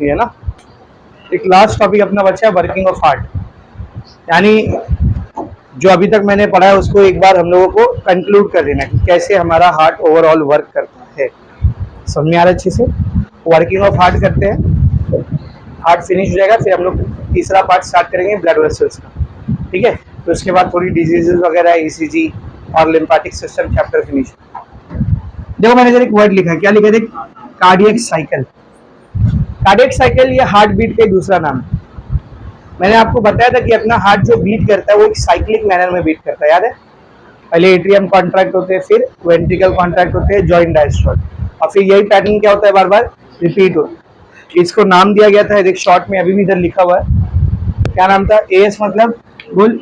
देखेंगे, है ना। एक लास्ट टॉपिक अपना बचा है वर्किंग ऑफ हार्ट, यानी जो अभी तक मैंने पढ़ा है उसको एक बार हम लोगों को कंक्लूड कर देना कि कैसे हमारा हार्ट ओवरऑल वर्क करता है। समझ में आ रहा है अच्छे से। वर्किंग ऑफ हार्ट करते हैं, हार्ट फिनिश हो जाएगा, फिर हम लोग तीसरा पार्ट स्टार्ट करेंगे ब्लड वेसल्स का, ठीक है। तो उसके बाद थोड़ी डिजीजेज वगैरह, ईसीजी और लिम्फेटिक सिस्टम चैप्टर फिनिश। देखो मैंने इधर एक वर्ड लिखा है, क्या लिखा है देख, कार्डियक साइकिल। कार्डियक साइकिल ये हार्ट बीट का दूसरा नाम है। मैंने आपको बताया था कि अपना हार्ट जो बीट करता है वो एक साइक्लिक मैनर में बीट करता है, याद है। पहले एट्रियम कॉन्ट्रैक्ट होते हैं, फिर वेंट्रिकल कॉन्ट्रैक्ट होते हैं, जॉइंट डायस्ट्रोल, और फिर यही पैटर्न क्या होता है, बार बार रिपीट होता है। इसको नाम दिया गया था, एक शॉर्ट में अभी भी इधर लिखा हुआ है, क्या नाम था, एएस मतलब बोल,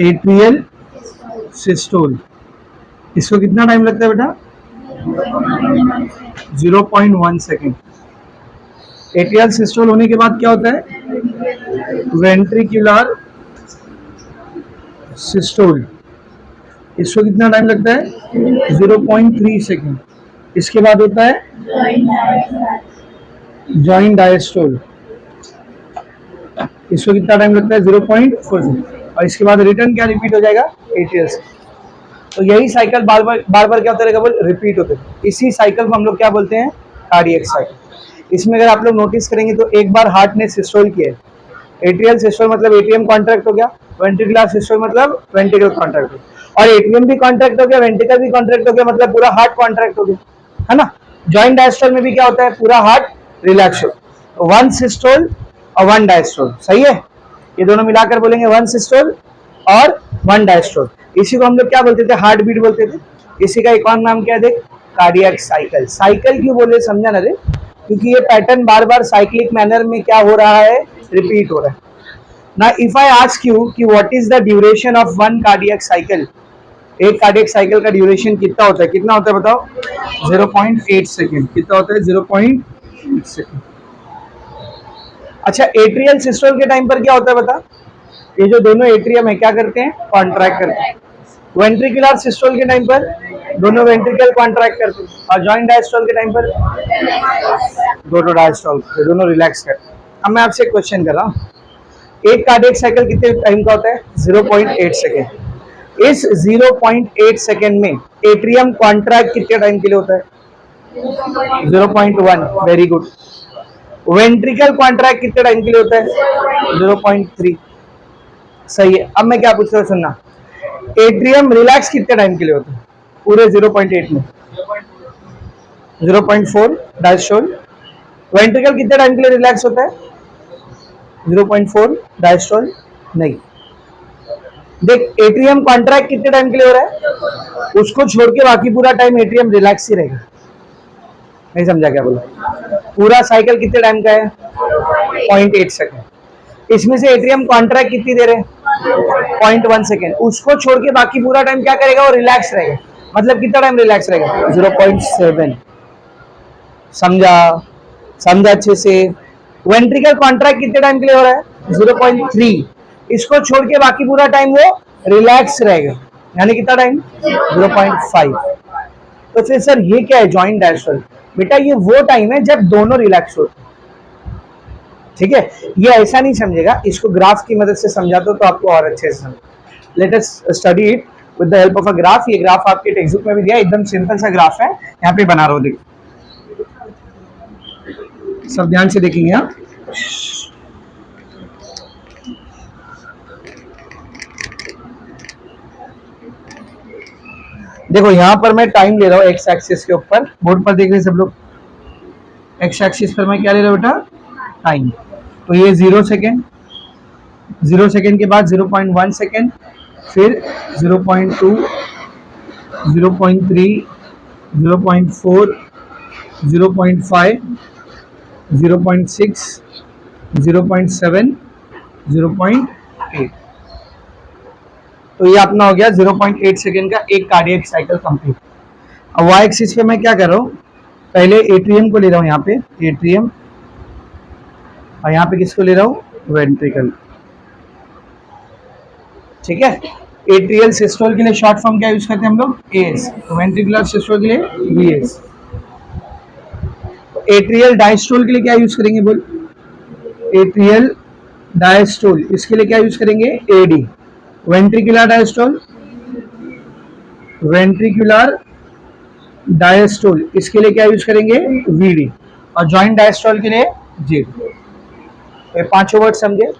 एट्रियल सिस्टोल। इसको कितना टाइम लगता है बेटा, 0.1 सेकेंड। एट्रियल सिस्टोल होने के बाद क्या होता है, वेंट्रिकुलर सिस्टोल। इसको कितना टाइम लगता है, 0.3 सेकेंड। इसके बाद होता है जॉइंट डायस्टोल, इसको कितना टाइम लगता है, 0.4 सेकेंड। और इसके बाद रिटर्न क्या रिपीट हो जाएगा, एट्रियल। तो यही साइकिल बार बार क्या होता रहेगा, बोल रिपीट होते हैं। इसी साइकिल को हम लोग क्या बोलते हैं, कार्डियक साइकिल। इसमें अगर आप लोग नोटिस करेंगे तो एक बार हार्ट ने सिस्टोल किया, एट्रियल सिस्टोल मतलब एटीएम कॉन्ट्रैक्ट हो गया, वेंट्रिकुलर सिस्टोल मतलब वेंट्रिकल कॉन्ट्रैक्ट हो गया, और एटीएम भी कॉन्ट्रैक्ट हो गया, वेंट्रिकल भी कॉन्ट्रैक्ट हो गया, मतलब पूरा हार्ट कॉन्ट्रैक्ट हो गया, है ना। जॉइंट डायस्टोल में भी क्या होता है, पूरा हार्ट रिलैक्स हो, वन सिस्टोल और वन डायस्टोल, सही है। ये दोनों मिलाकर बोलेंगे वन सिस्टोल और वन डायस्टोल। इसी को हम लोग क्या बोलते थे, हार्ट बीट बोलते थे। इसी का एक और नाम क्या है देख, कार्डियक साइकिल। साइकिल क्यों बोले समझा ना रे, क्योंकि ये पैटर्न बार बार साइक्लिक मैनर में क्या हो रहा है, रिपीट हो रहा है ना। इफ आई आस्क यू कि what is the duration of one cardiac cycle, एक कार्डियक साइकिल का ड्यूरेशन कितना होता है, कितना होता है बताओ, 0.8 सेकेंड। कितना होता है, 0.8 सेकेंड। अच्छा, एट्रियल सिस्टोल के टाइम पर क्या होता है बता, ये जो दोनों एट्रियम है क्या करते हैं, कॉन्ट्रैक्ट करते हैं। वेंट्रिकुलर सिस्टोल के टाइम पर दोनों वेंट्रिकल कॉन्ट्रैक्ट करते हैं, और जॉइंट डायस्टोल के टाइम पर दोनों डायस्टोल, दोनों रिलैक्स करते हैं। अब मैं आपसे क्वेश्चन कर रहा हूँ, एक कार्डियक साइकिल कितने टाइम का होता है, 0.8 सेकेंड। इस 0.8 सेकेंड में एट्रियम कॉन्ट्रैक्ट कितने टाइम के लिए होता है, 0.1, वेरी गुड। वेंट्रिकल कॉन्ट्रैक्ट कितने टाइम के लिए होता है, 0.3, सही है। अब मैं क्या पूछ रहा हूँ, सुनना, एट्रियम रिलैक्स कितने टाइम के लिए होता है पूरे 0.8 में, 0.4 डायस्टोल। वेंट्रिकल कितने टाइम के लिए रिलैक्स होता है, 0.4 डायस्टोल नहीं। देख, एट्रियम कॉन्ट्रैक्ट कितने टाइम के लिए हो रहा है, उसको छोड़ के बाकी पूरा टाइम एट्रियम रिलैक्स ही रहेगा। नहीं समझा क्या बोला, पूरा साइकिल कितने टाइम का है, 0.8 सेकेंड। इसमें से एट्रियम कॉन्ट्रैक्ट कितनी देर है, 0.1 सेकेंड। उसको छोड़ के बाकी पूरा टाइम क्या करेगा, वो रिलैक्स रहेगा। मतलब कितना टाइम रिलैक्स रहेगा, 0.7। समझा, समझा अच्छे से। वेंट्रिकल कॉन्ट्रैक्ट कितने टाइम के लिए हो रहा है, 0.3। इसको छोड़ के बाकी पूरा टाइम वो रिलैक्स रहेगा, यानी कितना टाइम, 0.5। तो फिर सर ये क्या है, जॉइंट डायस्टोल। बेटा ये वो टाइम है जब दोनों रिलैक्स होते हैं, ठीक है। ये ऐसा नहीं समझेगा, इसको ग्राफ की मदद से समझाता तो आपको और अच्छे से समझ। Let us study it with the help of a graph. ये ग्राफ आपके टेक्स्ट बुक में भी दिया, एकदम सिंपल सा ग्राफ है, यहाँ पे बना रहा हूँ, देखो सब ध्यान से देखेंगे। हाँ, देखो यहाँ पर मैं टाइम ले रहा हूँ एक्स एक्सिस के ऊपर, बोर्ड पर देख रहे हैं सब लोग। एक्स एक्सिस पर मैं क्या ले रहा हूँ बेटा, टाइम। तो ये 0 सेकेंड, 0 सेकेंड के बाद 0.1 सेकेंड, फिर 0.2, 0.3, 0.4, 0.5, 0.6, 0.7, 0.8। तो ये अपना हो गया 0.8 सेकेंड का एक कार्डियक साइकिल कंप्लीट। अब वाई एक्सिस पे मैं क्या कर रहा हूँ, पहले एट्रियम को ले रहा हूँ, यहाँ पे एट्रियम, और यहाँ पे किसको ले रहा हूँ, वेंट्रिकल, ठीक है। एट्रियल सिस्टोल के लिए शॉर्ट फॉर्म क्या यूज करते हैं हम लोग, एएस। वेंट्रिकुलर सिस्टोल के लिए वीएस। एट्रियल डायस्टोल के लिए क्या यूज करेंगे बोल? एट्रियल डायस्टोल, इसके लिए क्या यूज करेंगे? AD. Ventricular diastole, ventricular diastole, इसके लिए क्या यूज करेंगे? वीडी। और जॉइंट डायस्टोल के लिए जेडी। ये पांचों वर्ड समझे?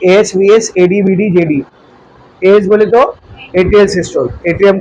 AS, VS, AD, VD, JD. AS बोले तो एट्रियल सिस्टोल, एट्रियम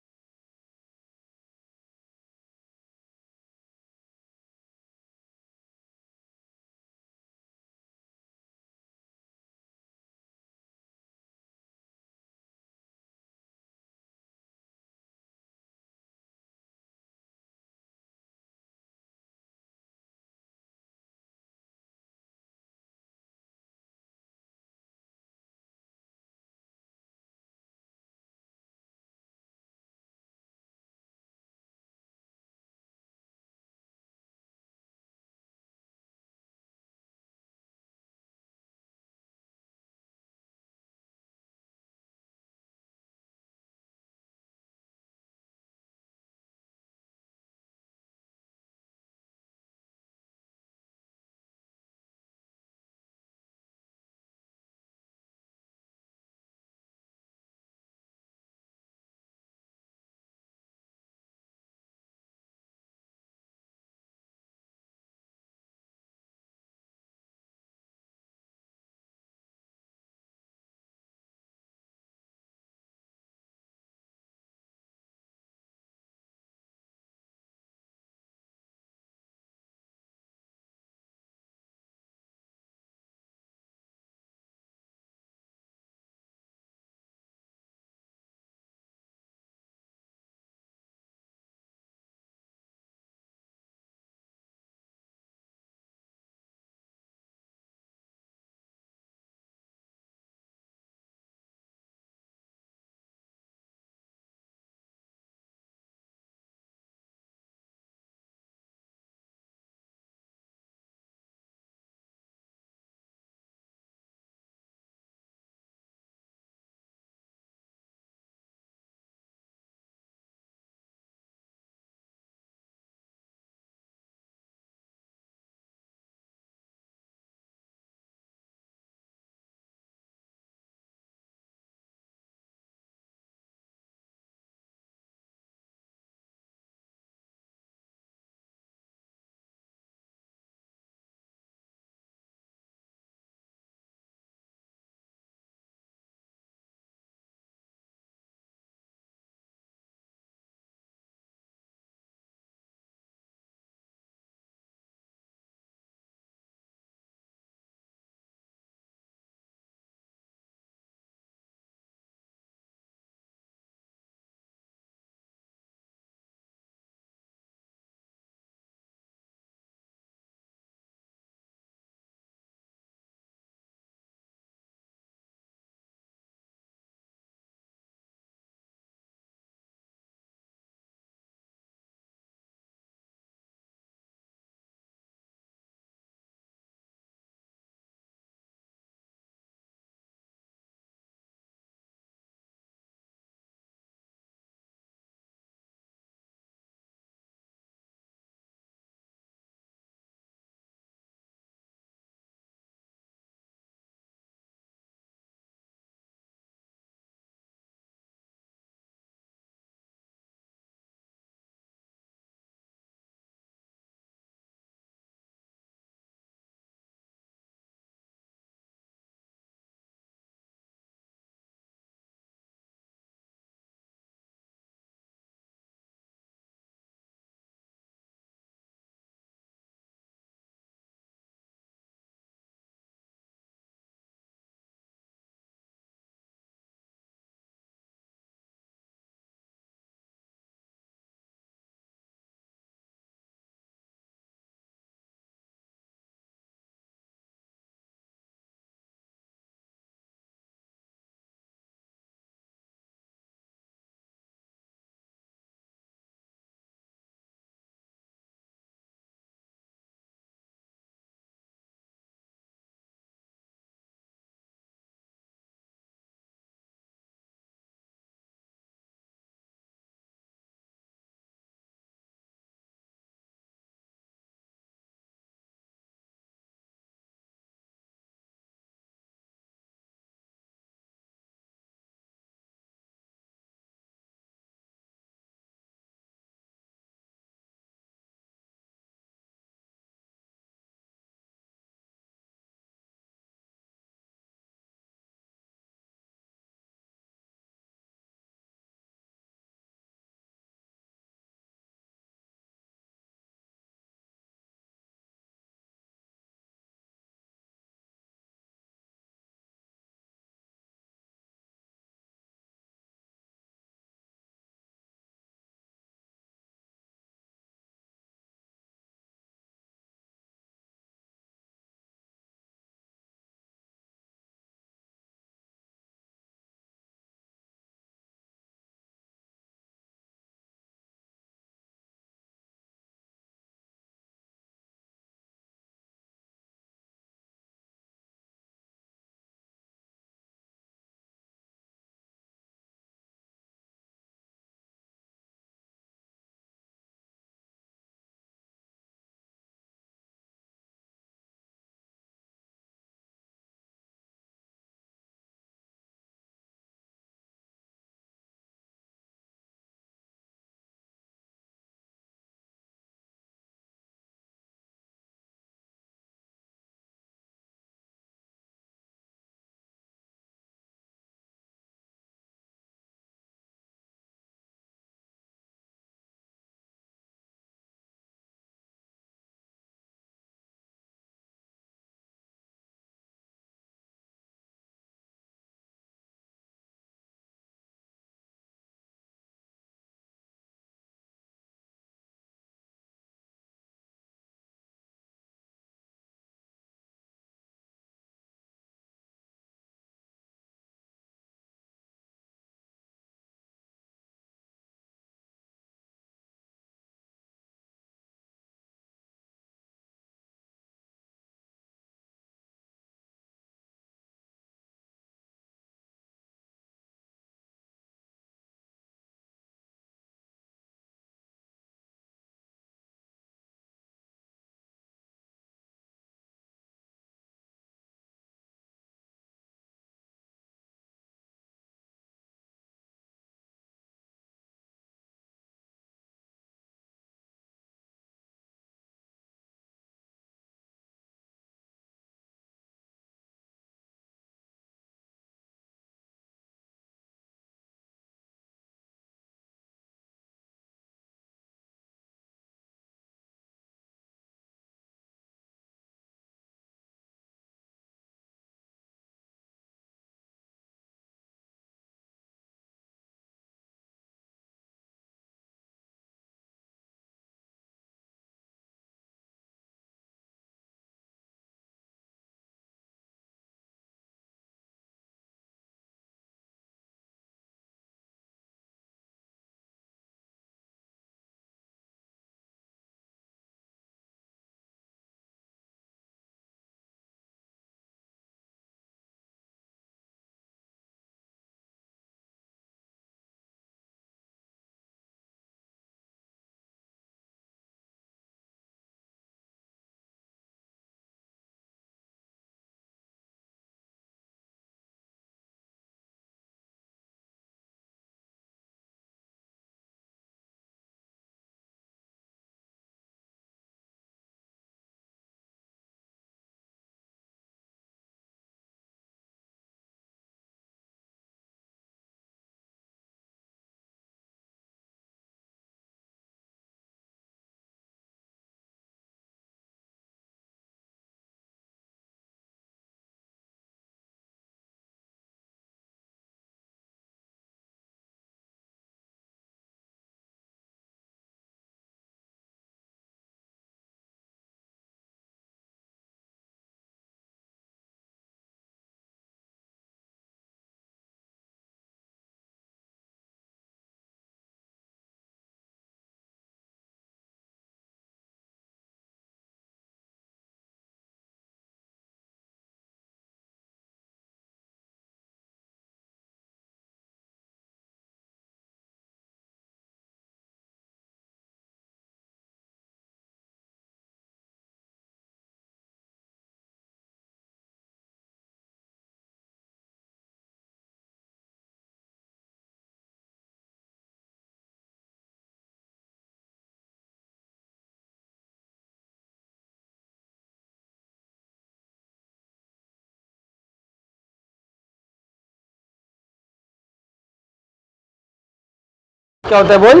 क्या होता है बोल।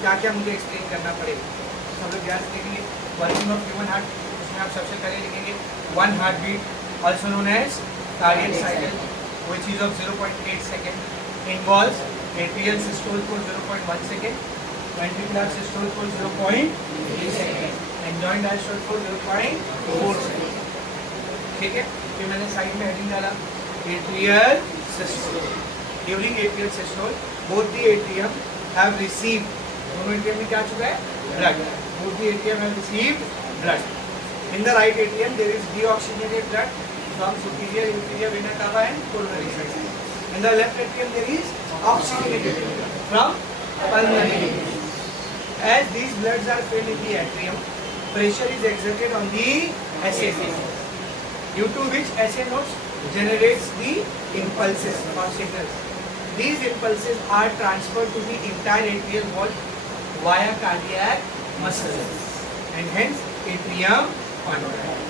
क्या क्या मुझे एक्सप्लेन करना पड़ेगा। तो हम लोग ध्यान से देखेंगे वर्किंग ऑफ ह्यूमन हार्ट। उसमें आप सबसे पहले लिखेंगे one heart beat also known as cardiac cycle which is of 0.8 second involves atrial systole for 0.1 second, ventricular systole for 0.3 second and joint diastole for 0.4 second. ठीक है, फिर मैंने साइड में हेडिंग डाला atrial systole. During atrial systole both the atrium have received, दोनों atrium में क्या चुका है? Blood. Both the atrium have received blood. In the right atrium there is deoxygenated blood from superior inferior vena cava and coronary side. In the left atrium there is oxygenated blood from pulmonary vein. As these bloods are filled in the atrium, pressure is exerted on the SA node, due to which SA nodes generates the impulses or signals. These impulses are transferred to the entire atrial wall via cardiac muscles and hence atrium contract.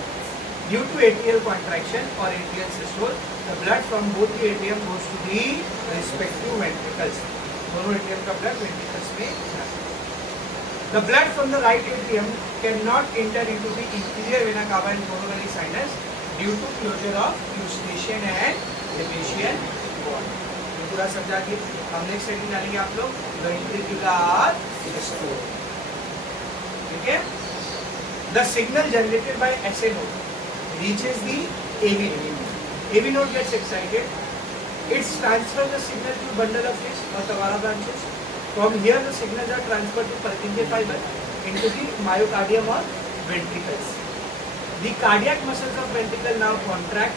Due to atrial contraction or atrial systole, the blood from both the atrium goes to the respective ventricles. दोनों atrium का blood ventricles में जाता है. The blood from the right atrium cannot enter into the inferior vena cava and coronary sinus due to closure of eustachian and Levasian wall. ये पूरा समझा के हम नेक्स्ट सेटिंग डालेंगे आप लोग ventricular systole. ठीक है? The signal generated by SA node reaches the AV node. AV node gets excited. It transfers the signal to bundle of his or Tawara branches. From here, the signals are transferred to Purkinje fiber into the myocardium or ventricles. The cardiac muscles of ventricle now contract.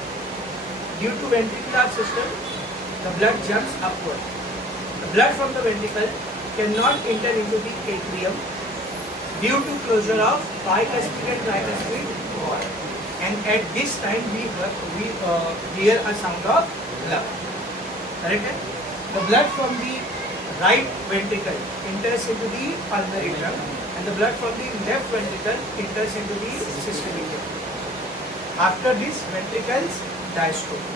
Due to ventricular system, the blood jumps upward. The blood from the ventricle cannot enter into the atrium due to closure of bicuspid and tricuspid wall, and at this time we hear a sound of love. Correct? The blood from the right ventricle enters into the pulmonary drum, and the blood from the left ventricle enters into the systemic drum. After this, ventricles diastole.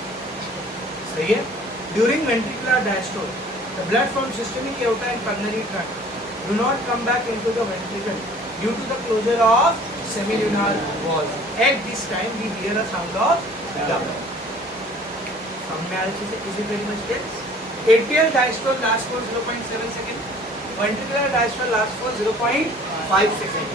सही है? During ventricular diastole, the blood from systemic aorta and pulmonary trunk do not come back into the ventricle due to the closure of semilunar walls. At this time, we hear a sound of love. समझ में आ रही है? Is it very much clear? Atrial diastole lasts for 0.7 seconds. Ventricular diastole lasts for 0.5 seconds.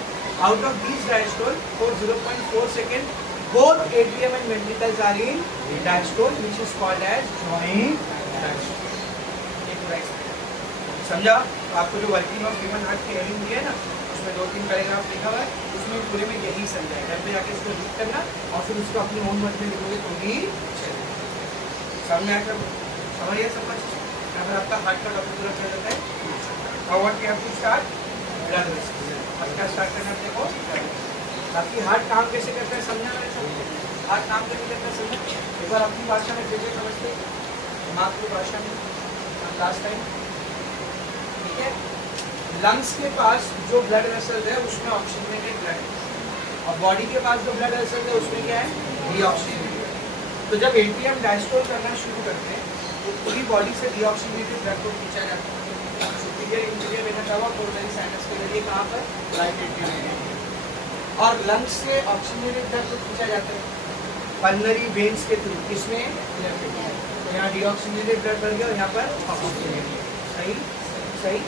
Out of these diastole, for 0.4 seconds, both atrium and ventricles are in diastole, which is called as joint diastole. समझा? तो आपको जो working of human heart की heading दी है ना, उसमें 2-3 paragraph लिखा हुआ है, उसमें पूरे में यही समझा है। घर पे जाके इसको रीड करना और फिर उसको अपनी ओन वर्ड में लिखोगे तो भी चलेगा। सामने आकर समझिए सब कुछ। यहाँ पर आपका हार्ट का डॉक्टर पूरा चल जाता है। Now what we have to start? Blood vessel. अब क्या स्टार्ट करना है देखो। बाकी हार्ट काम कैसे करता है समझना है सब। हार्ट काम कैसे करता है समझना। एक बार अपनी भाषा में कैसे समझते हैं, दिमाग की भाषा में लास्ट टाइम। ठीक है? लंग्स के पास जो ब्लड वेसल्स है उसमें ऑक्सीजनेटेड ब्लड है और बॉडी के पास जो ब्लड वेसल्स है उसमें क्या है? डीऑक्सीजनेटेड। तो जब एट्रियम डायस्टोल करना शुरू करते हैं तो पूरी बॉडी से डीऑक्सीजनेटेड ब्लड को खींचा जाता है सुपीरियर इंफीरियर वेना कावा कोरोनरी साइनस के जरिए कहाँ पर? Right atrium. और लंग्स से ऑक्सीजनेटेड ब्लड को खींचा जाता है पल्मनरी वेन्स के थ्रू। किसमें? Left atrium. तो यहाँ डीऑक्सीजनेटेड ब्लड बढ़ गया और यहाँ पर ऑक्सीजनेटेड। सही सही।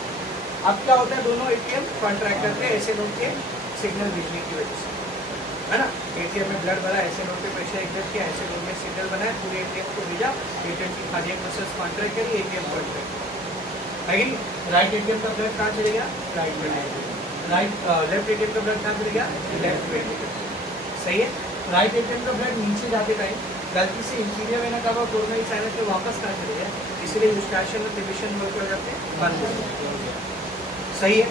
अब क्या होता है? दोनों एटीएम कॉन्ट्रैक्ट करते हैं ऐसे नोड के सिग्नल भेजने की वजह से, है ना? एटीएम में ब्लड भरा, ऐसे नोड पे प्रेशर एग्जर्ट किया, ऐसे नोड में सिग्नल बनाया, पूरे एटीएम को भेजा, एटीएम की कार्डियक मसल्स कॉन्ट्रैक्ट करी, एटीएम कॉन्ट्रैक्ट। लेकिन राइट एटीएम का ब्लड कहाँ चलेगा? Right ventricle. Right left ATM का ब्लड कहाँ चलेगा? Left ventricle. सही है? राइट एटीएम का ब्लड नीचे जाते टाइम गलती से इंफीरियर वेना कावा कोरोनरी साइनस में वापस कहाँ चले गया, इसलिए यूस्टाशियन और टिबिशियन वर्क हो जाते हैं बंद हो जाते हैं। सही है?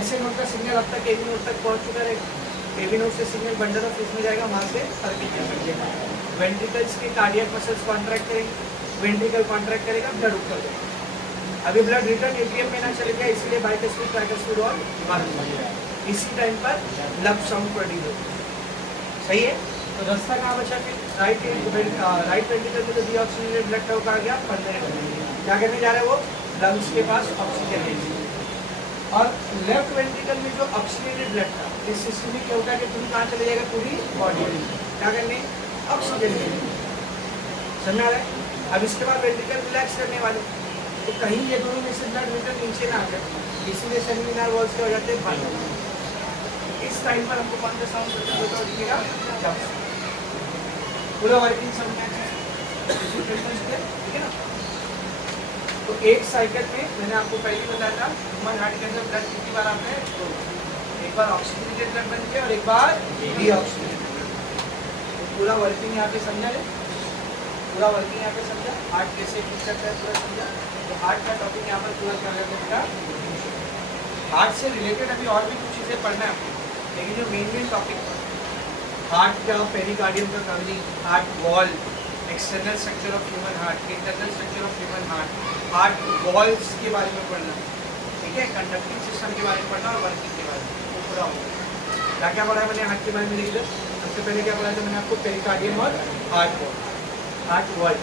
ऐसे नोड का सिग्नल अब तक एवी नोड तक पहुंच चुका है। एवी नोड से सिग्नल बंडल ऑफ फिश में जाएगा, वहाँ से पर्किंजे जाएगा। वेंट्रिकल्स के कार्डियक मसल्स कॉन्ट्रैक्ट करेंगे, वेंट्रिकल कॉन्ट्रैक्ट करेगा, ब्लड ऊपर जाएगा। अभी ब्लड रिटर्न एटीएम में ना चले गया, इसलिए बाइकस्पिड ट्राइकस्पिड और बंद हो गया। इसी टाइम पर लब साउंड प्रोड्यूस होता है। सही है? तो रास्ता कहाँ बचा फिर? राइट वेंट्रिकल में तो डीऑक्सीजनेटेड ब्लड का कहा गया पल्मनरी। क्या करने जा रहा है वो? लंग्स के पास ऑक्सीजन लेने। और लेफ्ट वेंट्रिकल में जो ऑक्सीजनेटेड ब्लड था, इस सिस्टम में क्या होता है कि तुम कहाँ चले जाएगा, पूरी बॉडी में क्या करने, ऑक्सीजन लेने। समझ आ रहा है? अब इसके बाद वेंट्रिकल रिलैक्स करने वाले, तो कहीं ये दोनों में से ब्लड मीटर नीचे ना आ जाए, इसीलिए सेमिनार वॉल्स के हो जाते हैं बंद। इस टाइम पर हमको कौन सा साउंड होता दिखेगा, जब पूरा वर्किंग समझना चाहिए, ठीक है ना। तो एक साइकिल में मैंने आपको पहले बताया था ह्यूमन हार्ट के अंदर ब्लड कितनी बार आता है, तो एक बार ऑक्सीजनेटेड ब्लड बन के और एक बार डीऑक्सीजनेटेड। तो पूरा वर्किंग यहाँ पे समझा है, पूरा वर्किंग यहाँ पे समझा, हार्ट कैसे ठीक करता है पूरा समझा। तो हार्ट का टॉपिक यहाँ पर पूरा क्या करता है, हार्ट से रिलेटेड अभी और भी कुछ चीज़ें पढ़ना है आपको, लेकिन जो मेन टॉपिक हार्ट का पेरिकार्डियम का covering, heart wall, external structure of human heart, internal structure of human heart walls के बारे में पढ़ना, ठीक है, कंडक्टिंग सिस्टम के बारे में पढ़ना और वर्किंग के बारे में, वो पूरा होगा। क्या क्या पढ़ा है मैंने हार्ट के बारे में, लिख दो। सबसे पहले क्या पढ़ा था मैंने आपको, पेरिकार्डियम और हार्ट वॉल,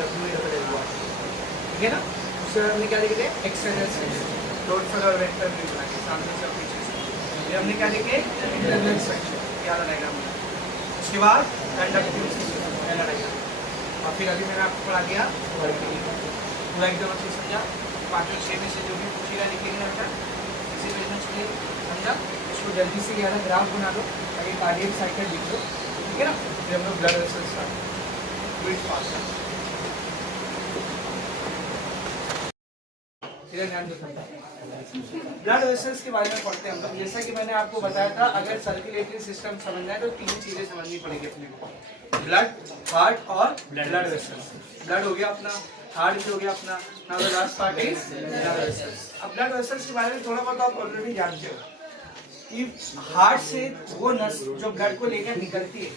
ठीक है ना। उसके बाद हमने क्या लिखे थे, एक्सटर्नल स्ट्रक्चर, डोर्सल और वेंट्रल व्यू बना के सामने सब कुछ। ये हमने क्या लिखे, इंटरनल स्ट्रक्चर, क्या डायग्राम। उसके बाद कंडक्टिंग सिस्टम, पहला डायग्राम। और फिर अभी मैंने आपको पढ़ा दिया वर्किंग, पूरा एकदम अच्छे समझा। 5 और 6 में से जो भी पूछेगा लिखेंगे बेटा, इसी पेज में समझा। इसको जल्दी से ज़्यादा ग्राफ बना दो, आगे कार्डियक साइकिल लिख दो, ठीक है ना। फिर हम लोग blood vessel start, do it fast, ध्यान दो। ब्लड वेसल्स के बारे में पढ़ते हैं हम लोग। जैसा कि मैंने आपको बताया था, अगर सर्कुलेटरी सिस्टम समझना है तो 3 चीजें समझनी पड़ेगी अपने को, ब्लड, हार्ट और ब्लड वेसल्स। ब्लड हो गया अपना, हार्ट भी हो गया अपना, now the last part is blood vessels. अब ब्लड वेसल्स के बारे में थोड़ा बहुत आप ऑलरेडी जानते हो कि हार्ट से वो नस जो ब्लड को लेकर निकलती है,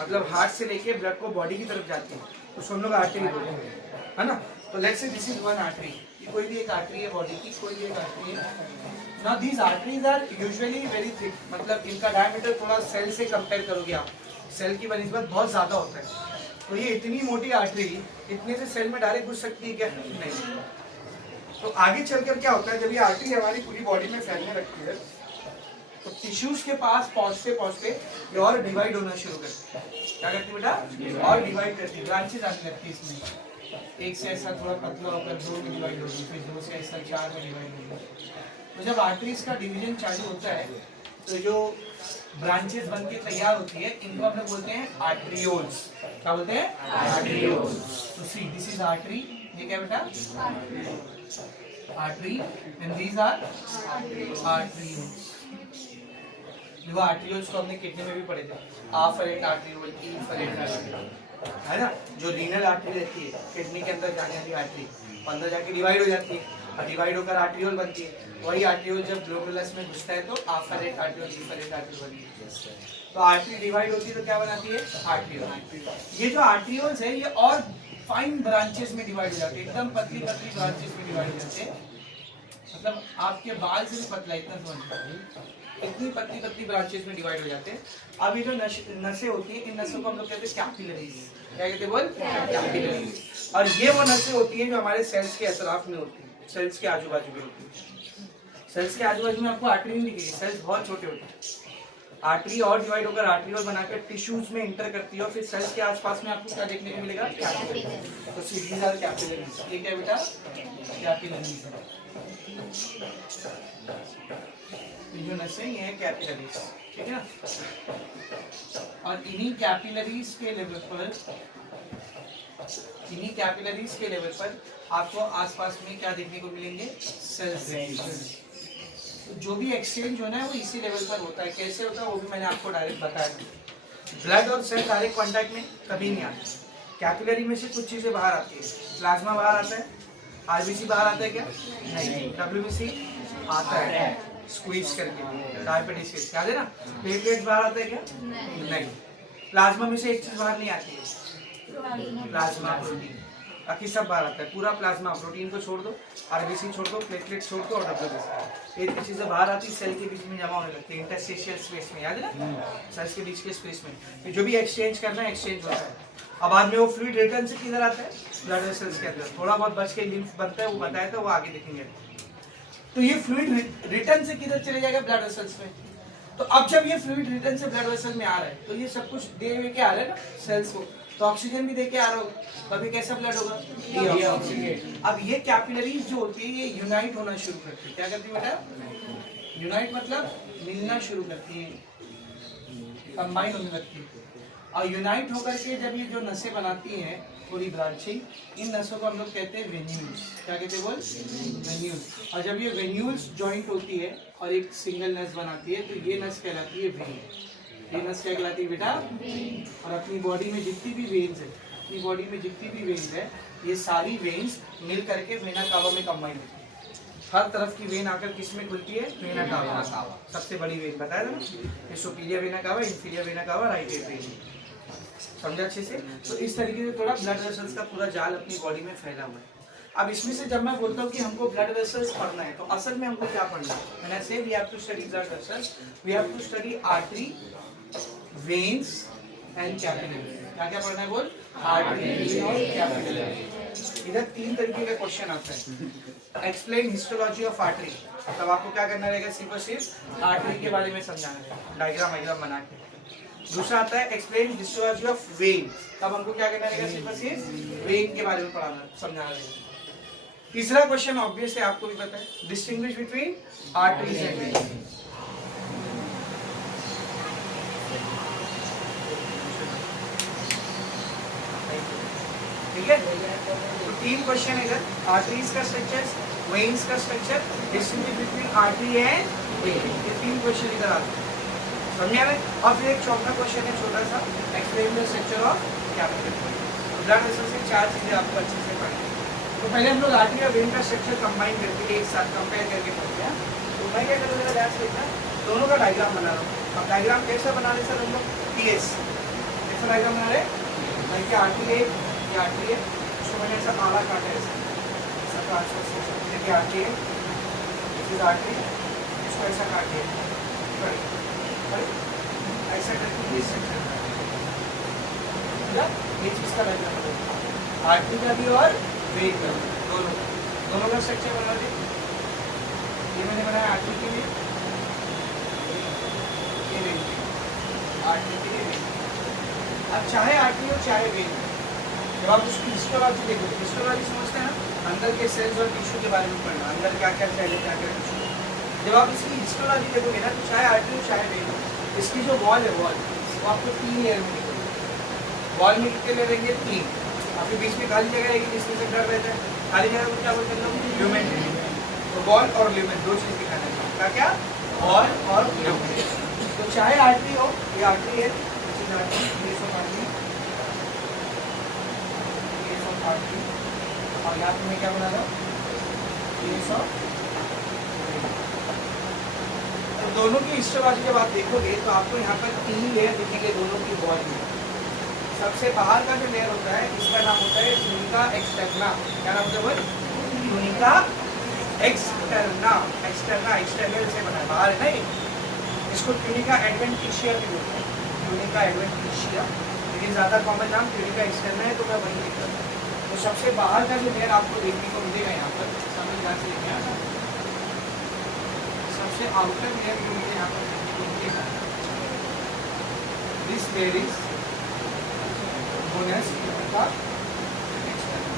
मतलब हार्ट से लेके ब्लड को बॉडी की तरफ जाती है, उसको हम लोग आर्टरी बोलते हैं, है ना। तो let's say this is one artery, कोई भी एक आर्टरी है बॉडी की, कोई भी एक आर्टरी है। Now these arteries are usually very thick, मतलब इनका डायमीटर थोड़ा सेल से कंपेयर करोगे आप, सेल की बनिस्बत बहुत ज़्यादा होता है। तो ये इतनी मोटी आर्टरी इतने से सेल में डायरेक्ट घुस सकती है क्या, नहीं। तो आगे चलकर क्या होता है, जब ये आर्टरी हमारी पूरी बॉडी में फैलने लगती है तो टिश्यूज के पास पहुँचते पहुँचते ये और डिवाइड होना शुरू करती है। क्या करती है बेटा, और डिवाइड करती है, ब्रांचेज आने लगती है इसमें। एक से ऐसा थोड़ा पतला होकर 2 में डिवाइड होगी, फिर 2 से ऐसा 4 में डिवाइड होगी। तो जब आर्टरीज का डिवीजन चालू होता है तो जो ब्रांचेस बन के तैयार होती है, इनको हम लोग बोलते हैं आर्टरियोल्स। क्या बोलते हैं, आर्टरियोल्स। तो सी दिस इज आर्टरी, ये क्या बेटा, artery, and these are arterioles. देखो आर्टरियोल्स को हमने किडनी में भी पढ़े थे, आफरेंट आर्टरियोल, इन्फरेंट आर्टरियोल, है ना। जो रीनल आर्टरी रहती है किडनी के अंदर जाने वाली आर्टरी, अंदर जाके डिवाइड हो जाती है और डिवाइड होकर आर्टरियोल बनती है। वही आर्टरियोल जब ग्लोमेरुलस में घुसता है तो आफरेंट आर्टरियोल, इन्फरेंट आर्टरियोल बनती है। तो आर्टरी डिवाइड होती है तो क्या बनाती है, आर्टरियोल। ये जो आर्टरियोल्स है ये और फाइन ब्रांचेस में डिवाइड हो जाते हैं, एकदम पतली पतली ब्रांचेस में डिवाइड हो जाते हैं, मतलब आपके बाल से भी पतला, इतना समझ, इतनी पतली पतली ब्रांचेस में डिवाइड हो जाते हैं। अब ये जो नसें होती हैं, इन नसों को हम लोग कहते हैं कैपिलरीज। क्या कहते हैं, बोल, कैपिलरीज। और ये वो नसें होती हैं जो हमारे सेल्स के अतराफ में होती हैं, सेल्स के आजू बाजू में होती है। सेल्स के आजू बाजू में आपको आर्टरी नहीं दिखेगी, सेल्स बहुत छोटे होते हैं। आर्टरी और डिवाइड होकर आर्टरियोल बनाकर टिश्यूज में इंटर करती है और फिर सेल्स के आसपास में आपको क्या देखने को मिलेगा, कैपिलरीज। तो सीधीज आर कैपिलरीज। ये क्या बेटा, कैपिलरीज है। जो नसें ये है कैपिलरीज, ठीक है ना। और इन्हीं कैपिलरीज के लेवल पर आपको आसपास में क्या देखने को मिलेंगे, सेल्स। तो जो भी एक्सचेंज होना है वो इसी लेवल पर होता है। कैसे होता है वो भी मैंने आपको डायरेक्ट बताया। ब्लड और सेल डायरेक्ट कांटेक्ट में कभी नहीं आते। कैपिलरी में से कुछ चीजें बाहर आती है, प्लाज्मा बाहर आता है, आरबीसी बाहर आता है क्या, नहीं, डब्ल्यूबीसी आता है स्क्वीज करके, डायबिटीज याद है ना। प्लेटलेट्स बाहर आता है क्या, नहीं। प्लाज्मा में से एक चीज बाहर नहीं आती है, प्लाज्मा प्रोटीन, बाकी सब बाहर आता है पूरा प्लाज्मा। प्रोटीन को छोड़ दो, आरबीसी छोड़ दो, प्लेटलेट छोड़ दो और डब्ल्यूबीसी, ये चीजें बाहर आती है, सेल के बीच में जमा होने लगती है, इंटरस्टिशियल स्पेस में, याद है ना, सेल्स के बीच के स्पेस में। जो भी एक्सचेंज करना है एक्सचेंज होता है। अब बाद में वो फ्लूइड रिटर्न से किधर आता है, ब्लड वेसल्स के अंदर। थोड़ा बहुत बच के लिम्फ बनता है, वो बताया था, वो आगे देखेंगे। तो ये फ्लूइड रिटर्न से किधर चले जाएगा, ब्लड वेसल्स में। तो अब जब ये फ्लूइड रिटर्न से ब्लड वेसल में आ रहा है तो ये सब कुछ दे के आ रहा है ना सेल्स को, तो ऑक्सीजन भी दे के आ रहा होगा, तभी कैसा ब्लड होगा, ऑक्सीजन। अब ये कैपिलरीज जो होती है ये यूनाइट होना शुरू करती है। क्या करती है बेटा, यूनाइट मतलब मिलना शुरू करती है, कंबाइन होने लगती है। और यूनाइट होकर के जब ये जो नसें बनाती हैं पूरी ब्रांचिंग, इन नसों को हम लोग कहते हैं वेन्यूल्स। क्या कहते हैं बोल, वेन्यूल्स। और जब ये वेन्यूल्स जॉइंट होती है और एक सिंगल नस बनाती है तो ये नस कहलाती है वेन। ये नस क्या कहलाती है बेटा, और अपनी बॉडी में जितनी भी वेन्स है, अपनी बॉडी में जितनी भी वेन्स है, ये सारी वेन्स मिल करके वेना कावा में कंबाइन होती है। हर तरफ की वेन आकर किस में खुलती है, वेना कावा। सबसे बड़ी वेन बताया था ना, ये superior vena cava, inferior vena cava, right at vein. समझा अच्छे से। तो इस तरीके से थोड़ा ब्लड वेसल्स का पूरा जाल अपनी बॉडी में फैला हुआ है। अब इसमें से जब मैं बोलता हूँ कि हमको ब्लड वेसल्स पढ़ना है तो असल में हमको क्या पढ़ना है, मैंने से we have to study blood vessels, we have to study artery, veins and capillary. क्या क्या पढ़ना है बोल, आर्टरी और कैपिलरी। इधर 3 तरीके का क्वेश्चन आता है। एक्सप्लेन हिस्टोलॉजी ऑफ आर्टरी, तब आपको क्या करना रहेगा, सिर्फ और सिर्फ आर्टरी के बारे में समझाना रहेगा, डायग्राम बना के। दूसरा आता है एक्सप्लेन हिस्टोलॉजी ऑफ वेन, तब हमको क्या करना रहेगा, सिर्फ और सिर्फ वेन के बारे में पढ़ाना समझाना रहेगा। तीसरा क्वेश्चन ऑब्वियस है, आपको भी पता है, distinguish between arteries and veins. ठीक है, तो 3 क्वेश्चन है इधर, आर्टरीज का स्ट्रक्चर, वेन्स का structure, distinguish between artery and when, ये 3 क्वेश्चन इधर आते हैं, समझा में। और फिर एक चौथा क्वेश्चन है छोटा सा, explain the structure of capillary. Blood vessel से 4 चीजें आपको अच्छे से पढ़नी है। तो पहले हम लोग आर्टरी और वेन का स्ट्रक्चर कंबाइन करके एक साथ कंपेयर करके पढ़ते हैं। तो मैं क्या करूँगा, मेरा ध्यान से देखना, दोनों का डायग्राम बना रहा हूँ। अब डायग्राम कैसा बना रहे सर हम लोग, PS कैसा डायग्राम बना रहे, कि आर्टरी है, ये आर्टरी है, उसको मैंने ऐसा आला काटा है, ऐसा काट के आर्टरी है, फिर आर्टरी, इसको ऐसा काट दिया, ऐसा करके ये स्ट्रक्चर, ये चीज का डायग्राम बना, आर्टरी का भी और वेन का, दोनों का स्ट्रक्चर बना दे। ये मैंने बनाया आर्टरी के लिए, ये वेन के लिए, आर्टरी के लिए वेन। अब चाहे आर्टरी हो चाहे वेन, जब आप उसकी हिस्टोलॉजी देखोगे, हिस्टोलॉजी समझते हैं ना, अंदर के सेल्स और टिश्यू के बारे में पढ़ना, अंदर क्या क्या सेल है, क्या क्या टिश्यू। जब आप इसकी हिस्टोलॉजी देखोगे ना, तो चाहे आर्टरी हो चाहे वेन हो, इसकी जो वॉल है, वॉल वो आपको 3 लेयर में निकलेगी। वॉल में कितने लेयर रहेंगे, 3। आपके बीच में खाली जगह रहेगी जिसमें से ब्लड रहता है, खाली जगह को क्या बोलते हैं लोग, ल्यूमेन। तो वॉल और ल्यूमेन 2 चीज दिखाना है, क्या क्या, वॉल और ल्यूमेन। तो चाहे आर्टरी हो, ये आर्टरी है, और यहाँ पे मैं क्या बना रहा हूँ, तो दोनों की हिस्टोलॉजी जब आप देखोगे तो आपको यहाँ पर 3 लेयर दिखेंगे दोनों की वॉल में। सबसे बाहर का जो लेयर होता है इसका नाम होता है ट्यूनिका एक्सटर्ना। क्या नाम होता है, ट्यूनिका एक्सटर्ना। एक्सटर्ना एक्सटर्नल से बना है, बाहर है ना ये, इसको ट्यूनिका एडवेंटिशिया भी बोलते हैं, ट्यूनिका एडवेंटिशिया, लेकिन ज़्यादा कॉमन नाम ट्यूनिका एक्सटर्ना है, तो मैं वही लिख रहा हूँ। तो सबसे बाहर का जो लेयर आपको देखने को मिलेगा यहाँ पर, समझ ध्यान से देखना, सबसे आउटर लेयर जो मुझे यहाँ पर देखने को मिलेगा, this layer is bonus tunica externa.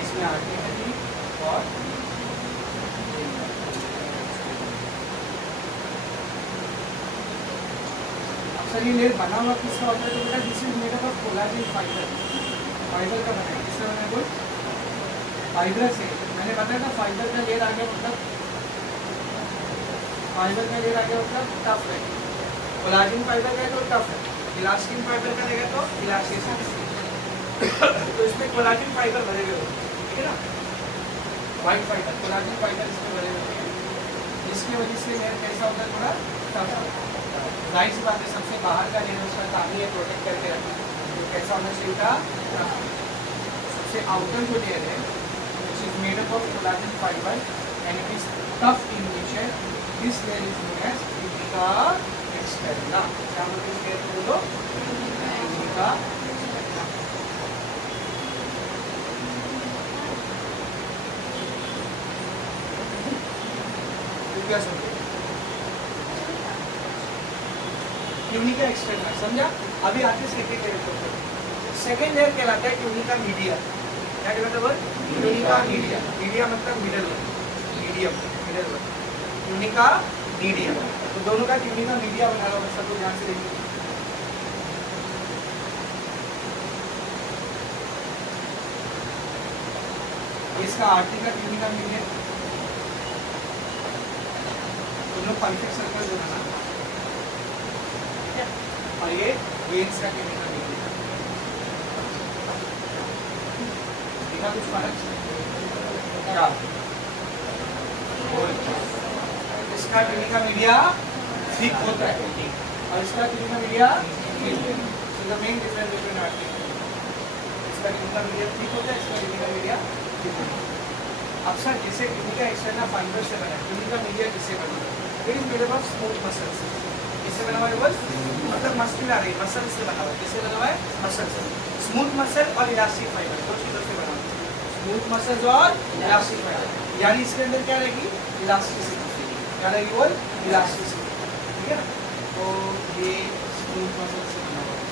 इसमें आर्टरी और सर ये लेयर बना हुआ किसका होता है, तो बेटा this is made up of collagen fibre, fibre का बना है। किसका बना है बोल, फाइबर से। मैंने बताया था फाइबर का लेयर आ गया मतलब, फाइबर का लेयर आ गया मतलब टफ है, कोलाजन फाइबर का है तो टफ है, इलास्टिन फाइबर का रहेगा तो इलास्टिक। तो इसमें कोलाजन फाइबर भरे हुए होते हैं, ठीक है ना, व्हाइट फाइबर, कोलाजन फाइबर इसमें भरे हुए होते हैं, जिसकी वजह से लेयर कैसा होता है, थोड़ा टफ होता है। जाहिर सी बात है, सबसे बाहर का लेयर उसका काम ही है प्रोटेक्ट करके रखना, तो कैसा होना चाहिए था, सबसे आउटर जो लेयर है which is made up of collagen fiber and it is tough in nature, this layer is known as tunica externa। क्या बोलते हैं इस लेयर को, बोलो tunica externa। न्यूक्लियस होते हैं, ट्यूनिका एक्सटर्नल, समझा। अभी आते सेकेंड लेयर को, सेकेंड लेयर कहलाता है ट्यूनिका मीडिया। क्या कहलाता है? Tunica media. मीडिया मतलब middle one, medium, middle one, tunica media. तो दोनों का ट्यूनिका मीडिया बना लो, सब लोग ध्यान से देखिए। इसका आरटी का ट्यूनिका मीडिया, तुम लोग परफेक्ट सर्कल बनाना, ठीक है। और ये वेन्स का ट्यूनिका मीडिया, देखा कुछ फर्क? क्या? इसका ट्यूनिका मीडिया थिक होता है और इसका tunica media thin. So the main difference between RT, इसका ट्यूनिका मीडिया थिक होता है, इसका ट्यूनिका मीडिया थिन होता है। अब सर जैसे ट्यूनिका एक्सटर्नल फाइबर से बना है, ट्यूनिका मीडिया किससे बना है? It is made up of smooth muscles. किससे बना हुआ है? बस मतलब मस्कुलर है, मसल से बना हुआ है। किससे बना हुआ है? मसल से। स्मूथ मसल और इलास्टिक फाइबर, दो चीजों से बना हुआ है। स्मूथ मसल्स और इलास्टिक फाइबर, यानी इसके अंदर क्या रहेगी? इलास्टिसिटी। क्या रहेगी? वो इलास्टिसिटी, ठीक है ना। तो ये स्मूथ मसल से बना हुआ है।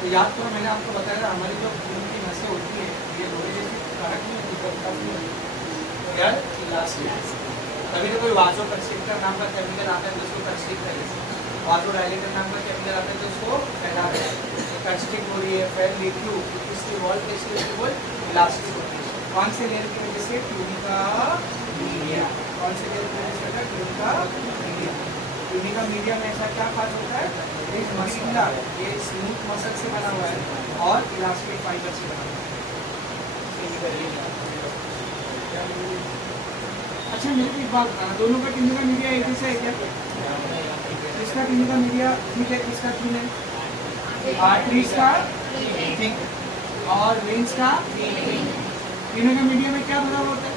तो याद करो, मैंने आपको बताया था हमारी जो खून की नसें होती है ये लोहे जैसी कारक नहीं होती, यार इलास्टिक। तभी तो कोई वाजो कंस्ट्रिक्टर नाम का केमिकल आता है तो उसको कंस्ट्रिक्ट करेगा, वाजो डायलेटर नाम का केमिकल आता है तो उसको फैला देगा। तो कंस्ट्रिक्ट हो रही है, फैल लिक्यू, इसकी वॉल कैसी होती है? वो इलास्टिक होती है। कौन से लेयर की वजह से? Tunica media. कौन से लेयर की वजह से? Tunica media. ट्यूनिका मीडिया में ऐसा क्या खास होता है? एक मस्कुलर, ये स्मूथ मसल से बना हुआ है और इलास्टिक फाइबर से बना हुआ है। अच्छा मेरे को एक बात बताना, दोनों का ट्यूनिका मीडिया एक जैसा है क्या? इसका ट्यूनिका मीडिया ठीक है, इसका थिन है, आर्टरीज का थिक और वेन्स का ट्यूनिका मीडिया में क्या बना होता है?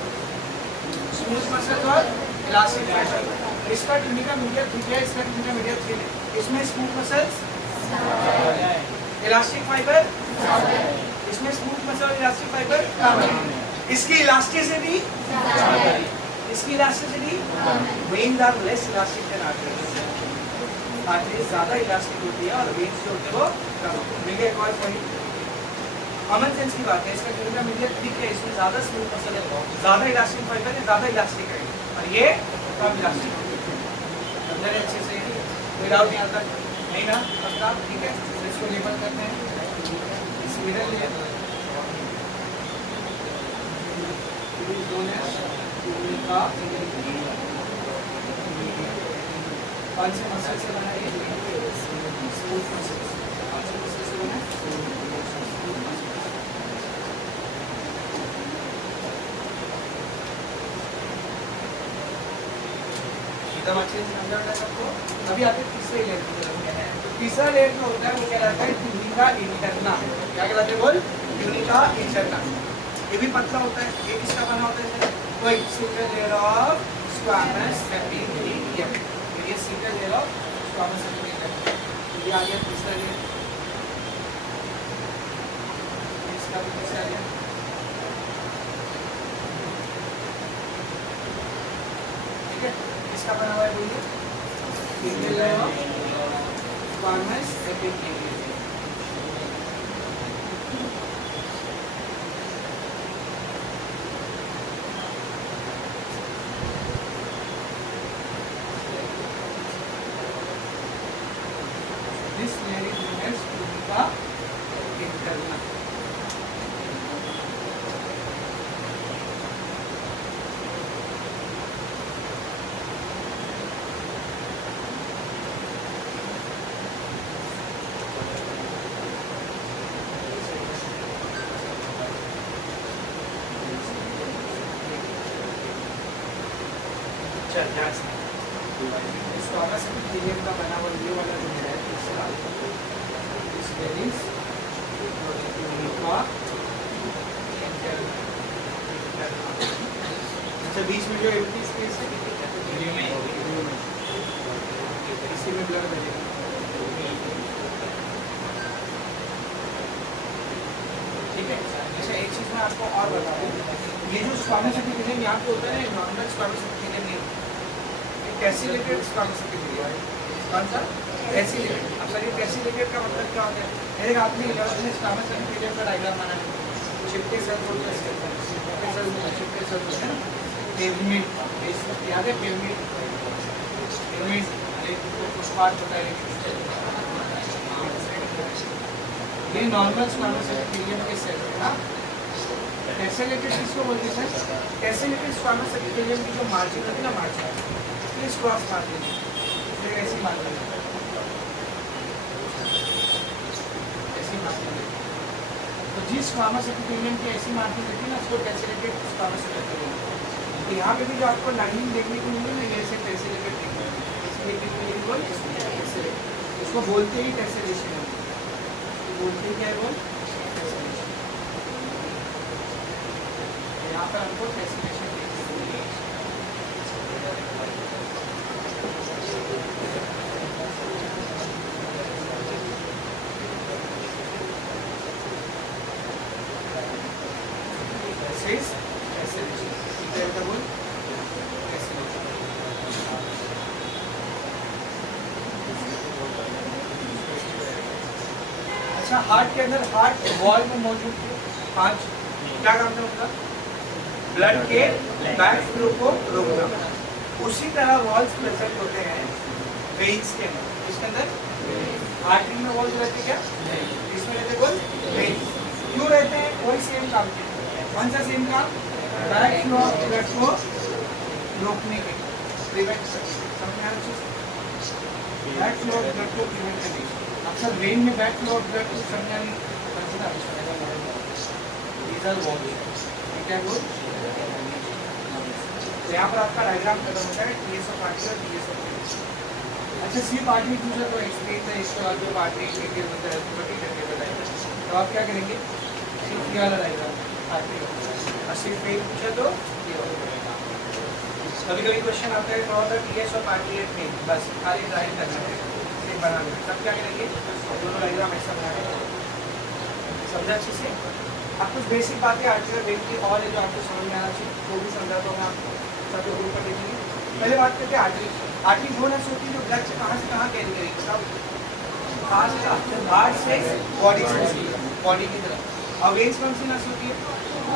स्मूथ मसल और इलास्टिक फाइबर। इसका ट्यूनिका मीडिया थिक है, इसका ट्यूनिका मीडिया थिन है। इसमें स्मूथ मसल्स, इलास्टिक फाइबर, इसमें स्मूथ मसल और इलास्टिक फाइबर कम है। इसकी इलास्टिसिटी, इसकी elasticity, veins are less elastic than arteries. Arteries ज्यादा इलास्टिक होती है और वेन्स जो होते हैं वो कम होते हैं। देखिए एक और पॉइंट, कॉमन सेंस की बात है, इसका ट्यूनिका मीडिया थिक है, इसमें ज्यादा स्मूथ मसल है, ज्यादा इलास्टिक फाइबर है, ज्यादा इलास्टिक है, और ये कम इलास्टिक है। समझ रहे अच्छे से? कोई डाउट नहीं आता? नहीं ना? पक्का? ठीक है, इसको लेबल करते हैं। इस मिडल लेयर ट्यूनिका कौन से मसल से बना है? Smooth muscle. कौन से मसल से बना है? Smooth muscle. एकदम अच्छे से समझा बेटा सबको। अभी आते तीसरे लेयर की तरफ है। तीसरा लेयर जो होता है वो कहलाता है ट्यूनिका इंटरना। क्या कहलाता है? बोल, ट्यूनिका इंटरना। ये भी पतला होता है। ये किसका बना होता है? कोई single layer of squamous epithelium. ये single layer of squamous epithelium. ये आ गया तीसरा लेयर। इसका भी कैसे आ गया? ठीक है, इसका बना हुआ है बोलिए single layer of squamous epithelium. This layer is known as tunica interna. चल ध्यान से, स्क्वामस एपिथेलियम का बना हुआ ये वाला जो है तीसरा, इस लेयर इज ट्यूनिका इंटरना। अच्छा बीच में जो एम्प्टी स्पेस है इसी में ब्लड बनेगा। ठीक है। अच्छा एक चीज़ मैं आपको और बता दूँ, ये जो स्क्वामस एपिथेलियम यहाँ पे होता है ना, नॉर्मल स्क्वामस एपिथेलियम नहीं, ये कैसिलेटेड स्क्वामस एपिथेलियम है। कौन सा? कैसिलेटेड। अब सर ये कैसिलेटेड का मतलब क्या होता है? एक आपने 11th में स्क्वामस एपिथेलियम का डायग्राम बना है, चिपके सेल बोलते हैं, चिपके सेल बोलते हैं ना, पेवमेंट, याद है पेवमेंट, पेवमेंट कुछ पार्ट होता है, ये नॉर्मल स्क्वामस एपिथेलियम के सेल है ना। टेसेलेटेड किसको बोलते हैं सर? टेसेलेटेड स्क्वामस एपिथेलियम की जो मार्जिन होती है ना, मार्जिन इस क्रॉस मार्जिन फिर ऐसी मार्जिन, ऐसी मार्जिन, तो जिस स्क्वामस एपिथेलियम की ऐसी मार्जिन रहती है ना, उसको टेसेलेटेड स्क्वामस एपिथेलियम। तो यहाँ पे भी जो आपको लाइनिंग देखने को मिली ना, ये से टेसेलेटेड देखने को मिली, इसलिए इसको बोलते ही टेसेलेशन है, बोलते क्या है बोल, यहाँ पर हमको टेसेलेशन देखने को मिली। अच्छा हार्ट के अंदर, हार्ट वॉल में मौजूद हार्ट क्या काम है उनका? ब्लड के बैक फ्लो को रोकना। उसी तरह वॉल्स प्रेजेंट होते हैं वेन्स के अंदर, इसके अंदर आर्टरी में वॉल्स रहते क्या? इसमें रहते कौन? वेन्स। क्यों रहते हैं? वही सेम काम के, कौन सा सेम काम? बैक फ्लो ऑफ ब्लड को रोकने के, प्रिवेंट करने, बैक फ्लो ऑफ ब्लड को प्रिवेंट करने। अक्सर वेन में बैक फ्लो ऑफ ब्लड को समझा नहीं क्या बोल। तो यहाँ पर आपका डायग्राम खत्म होता है, टीएस ऑफ आर्टरी और टीएस ऑफ वेन्स। अच्छा सिर्फ आर्टरी पूछा तो एक्सप्लेन है, इसके बाद जो आर्टरी डिटेल होता है उसको ठीक करके बताएंगे। तो आप क्या करेंगे? सिर्फ ये वाला डायग्राम आर्टरी, और सिर्फ वेन पूछा तो कभी कभी क्वेश्चन आता है थोड़ा सा TS of artery at vein, बस खाली ड्राइव करना है, सिर्फ बना लेंगे। तब क्या करेंगे? दोनों डायग्राम ऐसा बना लेंगे, समझा अच्छे से। आप कुछ बेसिक बातें आर्टरी और वेन की और जो आपको समझ में आना चाहिए वो भी समझाता हूँ मैं आपको, सब लोग ऊपर देखेंगे। पहले बात करते हैं आर्टरी। आर्टरी वो नस होती है जो ब्लड से कहाँ कैरी करेगी, सब कहाँ से कहाँ? हार्ट से बॉडी से, बॉडी की तरफ। और वेन्स कौन सी नस होती है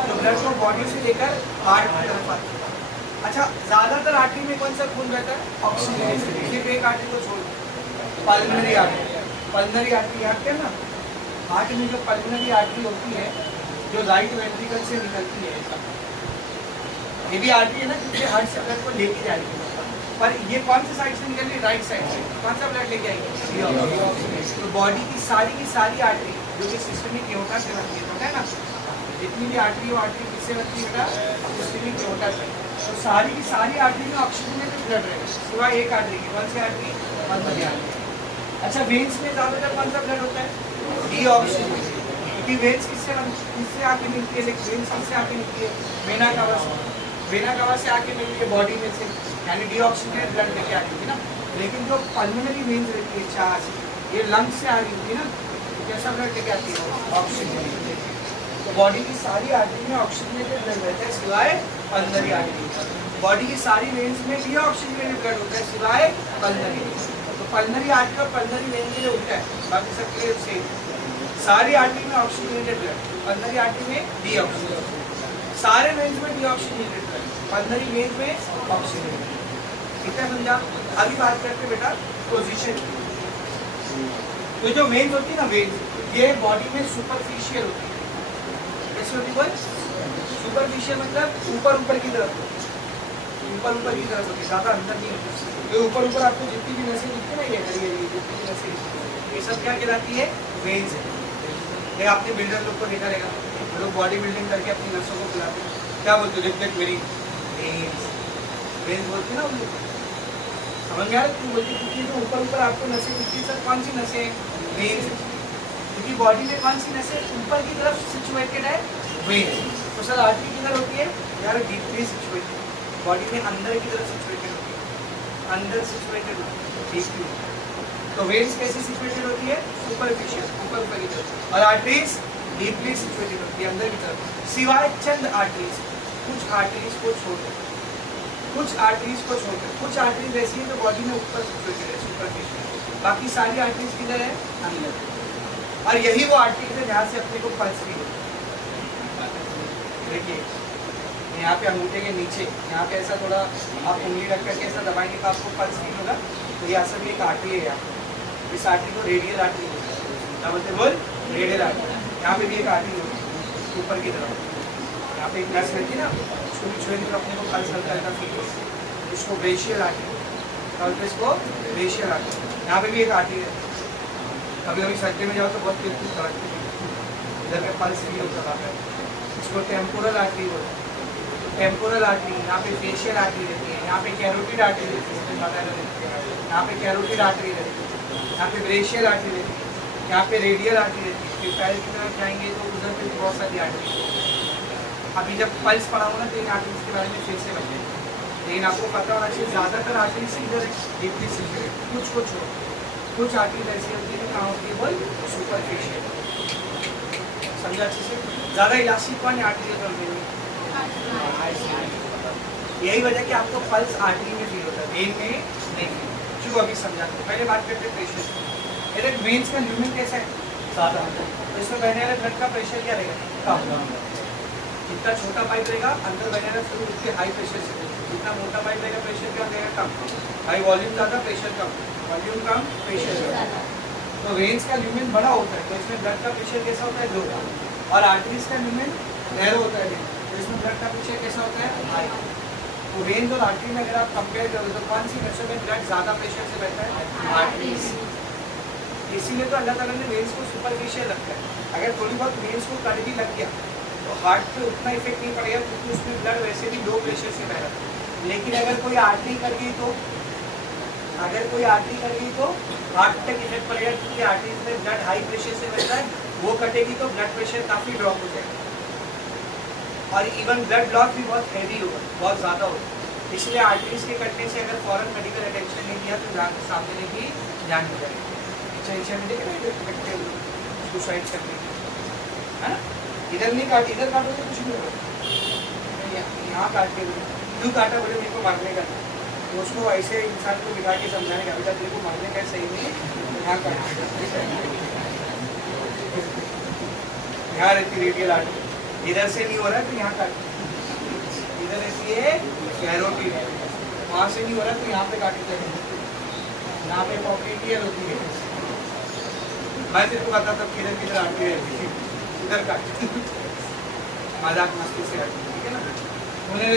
जो ब्लड को बॉडी से लेकर हार्ट की तरफ आती है। अच्छा ज़्यादातर आर्टरी में कौन सा खून रहता है? ऑक्सीजन। सिर्फ एक आर्टरी को छोड़, पल्मोनरी आर्टरी, पल्मोनरी आर्टरी याद क्या ना, हार्ट में जो पल्मोनरी आर्टरी होती है जो राइट वेंट्रिकल से निकलती है, ये भी आर्टरी है ना जिससे हार्ट से ब्लड को लेके जा रही है, पर ये कौन सी साइड से निकल रही है? राइट साइड से। कौन सा ब्लड लेके आएगी? तो बॉडी की सारी आर्टरी जो कि सिस्टमिक एओर्टा से बनती है ना, जितनी भी आर्टरी हो, आर्टरी किससे बनती है बेटा? सिस्टमिक एओर्टा से। तो सारी की सारी आर्टरी में ऑक्सीजनेटेड ब्लड रहेगा, सिवाय एक आर्टरी की। कौन सी आर्टरी? Pulmonary artery. अच्छा वेन्स में ज़्यादातर कौन सा ब्लड होता है? डीऑक्सीजनेटेड। क्योंकि वेन्स किससे आके मिलती है? वेन्स किससे आके मिलती है? वेना कवा से, वेना कवा से आके मिलती है बॉडी में से, यानी डीऑक्सीजनेटेड ब्लड लेके आ रही थी ना। लेकिन जो पल्मोनरी वेन्स रहती है चार, ये लंग्स से आ रही होती है ना, तो कैसा ब्लड लेके आती है? ऑक्सीजनेटेड। तो बॉडी की सारी आर्टरी में ऑक्सीजनेटेड ब्लड रहता है सिवाय पल्मोनरी आर्टरी। बॉडी की सारी वेन्स में डीऑक्सीजनेटेड ब्लड होता है सिवाय पल्मोनरी। तो पल्मोनरी आर्टरी और पल्मोनरी वेन के लिए उल्टा है, बाकी सब के लिए सेम। सारी आर्टरी में ऑक्सीजनेटेड ब्लड, पल्मोनरी आर्टरी में डीऑक्सीजनेटेड। सारे वेन्स में डीऑक्सीजनेटेड ब्लड, पल्मोनरी वेन में ऑक्सीजनेटेड। कितना समझा? अभी बात करते बेटा पोजीशन। तो जो वेन्स होती है ना, वेन्स ये बॉडी में सुपरफिशियल होती है। कैसे होती है? सुपरफिशियल मतलब ऊपर की तरफ, ऊपर की तरफ होती है, ज़्यादा अंदर नहीं होती। तो ऊपर आपको जितनी भी नसें दिखती है ना, ये जितनी भी नसें, ये सब क्या कहलाती है? वेन्स है। ये आपने बिल्डर लोग को देखा रहेगा, लोग बॉडी बिल्डिंग करके अपनी नसों को फुलाते हैं, क्या बोलते हैं? लिफ्ट वेरी वेन्स, वेन्स बोलते हैं ना उन लोग। समझ गया? तुम बोलते क्योंकि जो ऊपर आपको नसें दिखती है, सर कौन सी नसें? वेन्स। क्योंकि बॉडी में कौन सी नसें ऊपर की तरफ सिचुएटेड है? वेन्स। तो सर आर्टरी किधर होती है यार? डीपली सिचुएटेड, बॉडी में अंदर की तरफ सिचुएटेड होती है, अंदर सिचुएटेड होती है। तो वेन्स कैसी सिचुएटेड होती है? सुपरफिशियल, ऊपर की तरफ। और आर्टरीज डीपली सिचुएटेड होती है अंदर की तरफ, सिवाय चंद आर्टरीज, कुछ आर्टरीज को छोड़कर, कुछ आर्टरीज को छोड़कर। कुछ आर्टरीज ऐसी है जो बॉडी में ऊपर सिचुएटेड है, सुपरफिशियल, बाकी सारी आर्टरीज किधर है, अंदर। और यही वो आर्टरीज है जहाँ से अपने को पल्स फील होती है। देखिए यहाँ पे अंगूठे के नीचे, यहाँ पे ऐसा थोड़ा आप उंगली रख करके ऐसा दबाएंगे तो आपको पल्स फील होगा। तो ये असल में एक आर्टरी है यहाँ, इस आर्टरी को रेडियल आर्टरी बोलते हैं। क्या बोलते हैं बोल, रेडियल आर्टरी। यहाँ पे भी एक आर्टरी होगी ऊपर की तरफ, यहाँ पे एक नस रहती है ना, उसको भी छुएंगे तो अपने को पल्स हल्का हल्का फील होगा, इसको ब्रेशियल आर्टरी बोलते हैं। इसको ब्रेशियल आर्टरी, यहाँ पे भी एक आर्टरी है। कभी कभी सर्दी में जाओ तो बहुत तेज तड़कती है, इधर पे पल्स फील होता है, इसको टेम्पोरल आर्टरी बोलते हैं। टेम्पोरल आर्टरी, यहाँ पे फेशियल आर्टरी रहती है, यहाँ पे कैरोटिड आर्टरी रहती है, यहाँ पे कैरोटिड आर्टरी रहती है, यहाँ पे ब्रेशियल आर्टरी रहती है, यहाँ पे रेडियल आर्टरी रहती है। फिर पैर की तरफ जाएंगे तो उधर पे बहुत सारी आर्टरी। अभी जब पल्स पड़ा हो ना तो इन आर्टरीज के बारे में फिर से बताएंगे, लेकिन आपको पता होना चाहिए ज़्यादातर आर्टरीज इधर डीपली सिचुएटेड, कुछ को छोड़, कुछ आर्टरीज ऐसी होती है कहाँ होती है बोल, सुपरफिशियल। समझा अच्छे से, ज़्यादा इलास्टिक वाली आर्टरी होती है। यही वजह कि आपको पल्स आर्टरी में फील होता है, वेन में नहीं। चलो अभी समझाते हैं, पहले बात करते हैं प्रेशर। इधर वेन्स का ल्यूमेन कैसा है, ज़्यादा, तो इसमें बहने वाले ब्लड का प्रेशर क्या रहेगा, कम। जितना छोटा पाइप रहेगा अंदर बहने वाला फ्लूइड उसके हाई प्रेशर से, जितना मोटा पाइप रहेगा प्रेशर क्या रहेगा, कम। हाई वॉल्यूम ज़्यादा, प्रेशर कम, वॉल्यूम कम, प्रेशर ज़्यादा। तो वेन्स का ल्यूमेन बड़ा होता है तो इसमें ब्लड का प्रेशर कैसा होता है, लो, और आर्टरीज का ल्यूमेन नैरो होता है तो इसमें ब्लड का प्रेशर कैसा होता है, हाई। तो वेन्स और आर्टरी में अगर आप कंपेयर करोगे तो कौन सी नसों में ब्लड ज़्यादा प्रेशर से बहता है, आर्टरीज। इसीलिए तो अल्लाह ताला ने वेन्स को सुपरफिशियल रखा है। अगर थोड़ी बहुत वेन्स को कट भी लग गया तो हार्ट पे उतना इफेक्ट नहीं पड़ेगा क्योंकि उसमें ब्लड वैसे भी लो प्रेशर से बह रहा है। लेकिन अगर कोई आर्टरी कट गई तो, अगर कोई आर्टरी कट गई तो हार्ट तक इफेक्ट पड़ेगा क्योंकि आर्टरीज में ब्लड हाई प्रेशर से बहता है, वो कटेगी तो ब्लड प्रेशर काफ़ी ड्रॉप हो जाएगा और इवन ब्लड लॉस भी बहुत हैवी होगा, बहुत ज़्यादा होगा। इसलिए आर्टरीज के कटने से अगर फॉरन मेडिकल अटेंशन नहीं दिया तो सामने की जान हो जाएगी। अच्छा में देखे ना सुसाइड करने है ना, इधर नहीं काट, इधर काटो तो कुछ नहीं होगा, यहाँ काट के क्यों काटा बोले मेरे को मारने का, तो उसको ऐसे इंसान को बिठा के समझाने का, बेटा तेरे को मारने का सही नहीं, यहाँ काट, यहाँ रहती रेडियल आर्टरी, इधर से नहीं हो रहा तो यहाँ काट, इधर रहती है कैरोटिड, वहाँ से नहीं हो रहा तो यहाँ पे काट के, यहाँ पे पॉकेटियर होती है। मैं तेरे को बताता तब किधर किधर आर्टरी रहती है, इधर काट, मजाक मस्ती से आती, ठीक है ना, उन्हें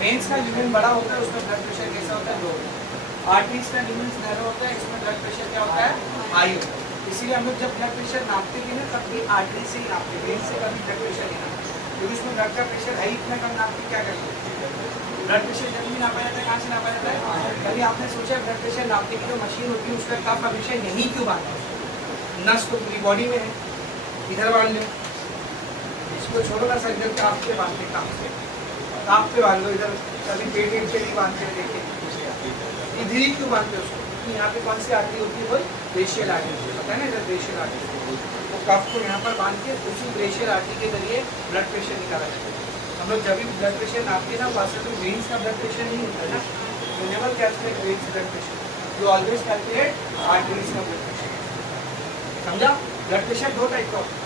वेन्स का ल्यूमेन बड़ा होता है उसमें ब्लड प्रेशर कैसा होता है, लो। आर्टरीज का ल्यूमेन नैरो होता है, इसमें ब्लड प्रेशर क्या होता है, हाई होता है। इसीलिए हम लोग जब ब्लड प्रेशर नापते थे ना तब भी आर्टरी से ही नापते, वेन से कभी ब्लड प्रेशर नहीं नापते क्योंकि उसमें ब्लड का प्रेशर है इतना कम, नाप के क्या करते हैं। ब्लड प्रेशर जब भी नापा जाता है कहाँ से नापा जाता है, कभी आपने सोचा ब्लड प्रेशर नापने की जो मशीन होती है उसका कप हमेशा यहीं क्यों बांधना है, नस तो पूरी बॉडी में है, इधर बांध लो, इसको छोड़ो ना सर, इधर काफ पे बांधते, काफ पे बांध लो, इधर कभी पेट पे नहीं बांधते देखे, इधर ही क्यों बांधते उसको, यहाँ पे कौन सी आर्टरी होती है, वो ब्रेशियल आर्टरी, पता है ना, इधर ब्रेशियल आर्टरी, तो कफ को यहाँ पर बांध के उसी ब्रेशियल आर्टरी के जरिए ब्लड प्रेशर निकाला जाता है। हम लोग जब भी ब्लड प्रेशर नापते हैं ना वास्तव में वेन्स का ब्लड प्रेशर नहीं होता है ना, you never calculate veins blood pressure, you always calculate arteries का ब्लड प्रेशर। समझा, ब्लड प्रेशर दो टाइप का होता है,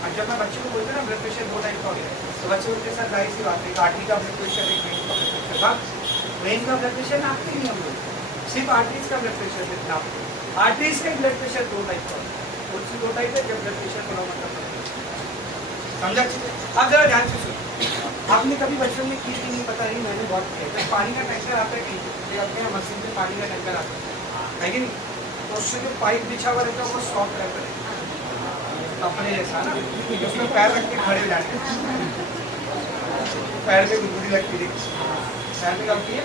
और जब मैं बच्चे को बोलते हैं ना ब्लड प्रेशर दो टाइप का होता है तो बच्चे उनके साथ जाहिर सी बात है, आर्टरी का ब्लड प्रेशर, एक वेन का ब्लड प्रेशर। बात वेन का ब्लड प्रेशर नापते नहीं हम लोग, सिर्फ आर्टरीज का ब्लड प्रेशर नापते। आर्टरीज का ब्लड प्रेशर दो टाइप का होता है, कौन सी दो टाइप है, जब ब्लड प्रेशर थोड़ा मतलब समझा। अब जरा ध्यान से सुनो, आपने कभी बचपन में की नहीं पता नहीं, मैंने बहुत किया, जब पानी का टैंकर आता है कहीं अपने यहाँ मशीन में पानी का टैंकर आता है कि नहीं, तो उससे जो पाइप बिछा हुआ रहता है वो सॉफ्ट रहता है अपने जैसा ना, उसमें पैर रख के खड़े हो जाते हैं, पैर पे गुदगुदी लगती है, पैर पे लगती है।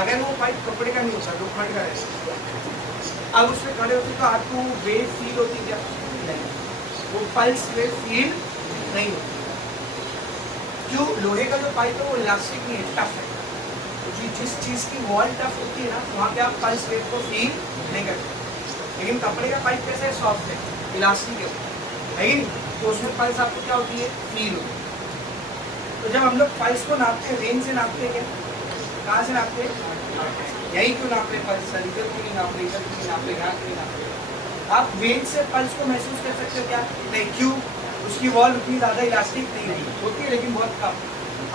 अगर वो पाइप कपड़े का नहीं होता, लोखंड का रहता, अब उसमें खड़े होते तो आपको वेव फील होती क्या, नहीं, वो पल्स वेव फील नहीं होती। क्यों, लोहे का जो पाइप है वो इलास्टिक नहीं है, टफ है, जिस चीज़ की वॉल टफ होती है ना, वहाँ पे आप पल्स वेव को फील नहीं करते। लेकिन कपड़े का पाइप कैसा है, सॉफ्ट है, इलास्टिक है कि नहीं, तो उसमें पल्स आपको क्या होती है, फील होती है। तो जब हम लोग पल्स को नापते हैं, वेन से नापते हैं क्या, कहाँ से नापते हैं, यही क्यों नाप रहे पल्स, सर इधर क्यों नहीं नाप रहे, इधर क्यों नहीं नाप रहे, यहाँ क्यों नहीं नाप रहे। आप वेन से पल्स को महसूस कर सकते हो क्या, नहीं, क्यों, उसकी वॉल उतनी ज़्यादा इलास्टिक नहीं होती है, लेकिन बहुत कम।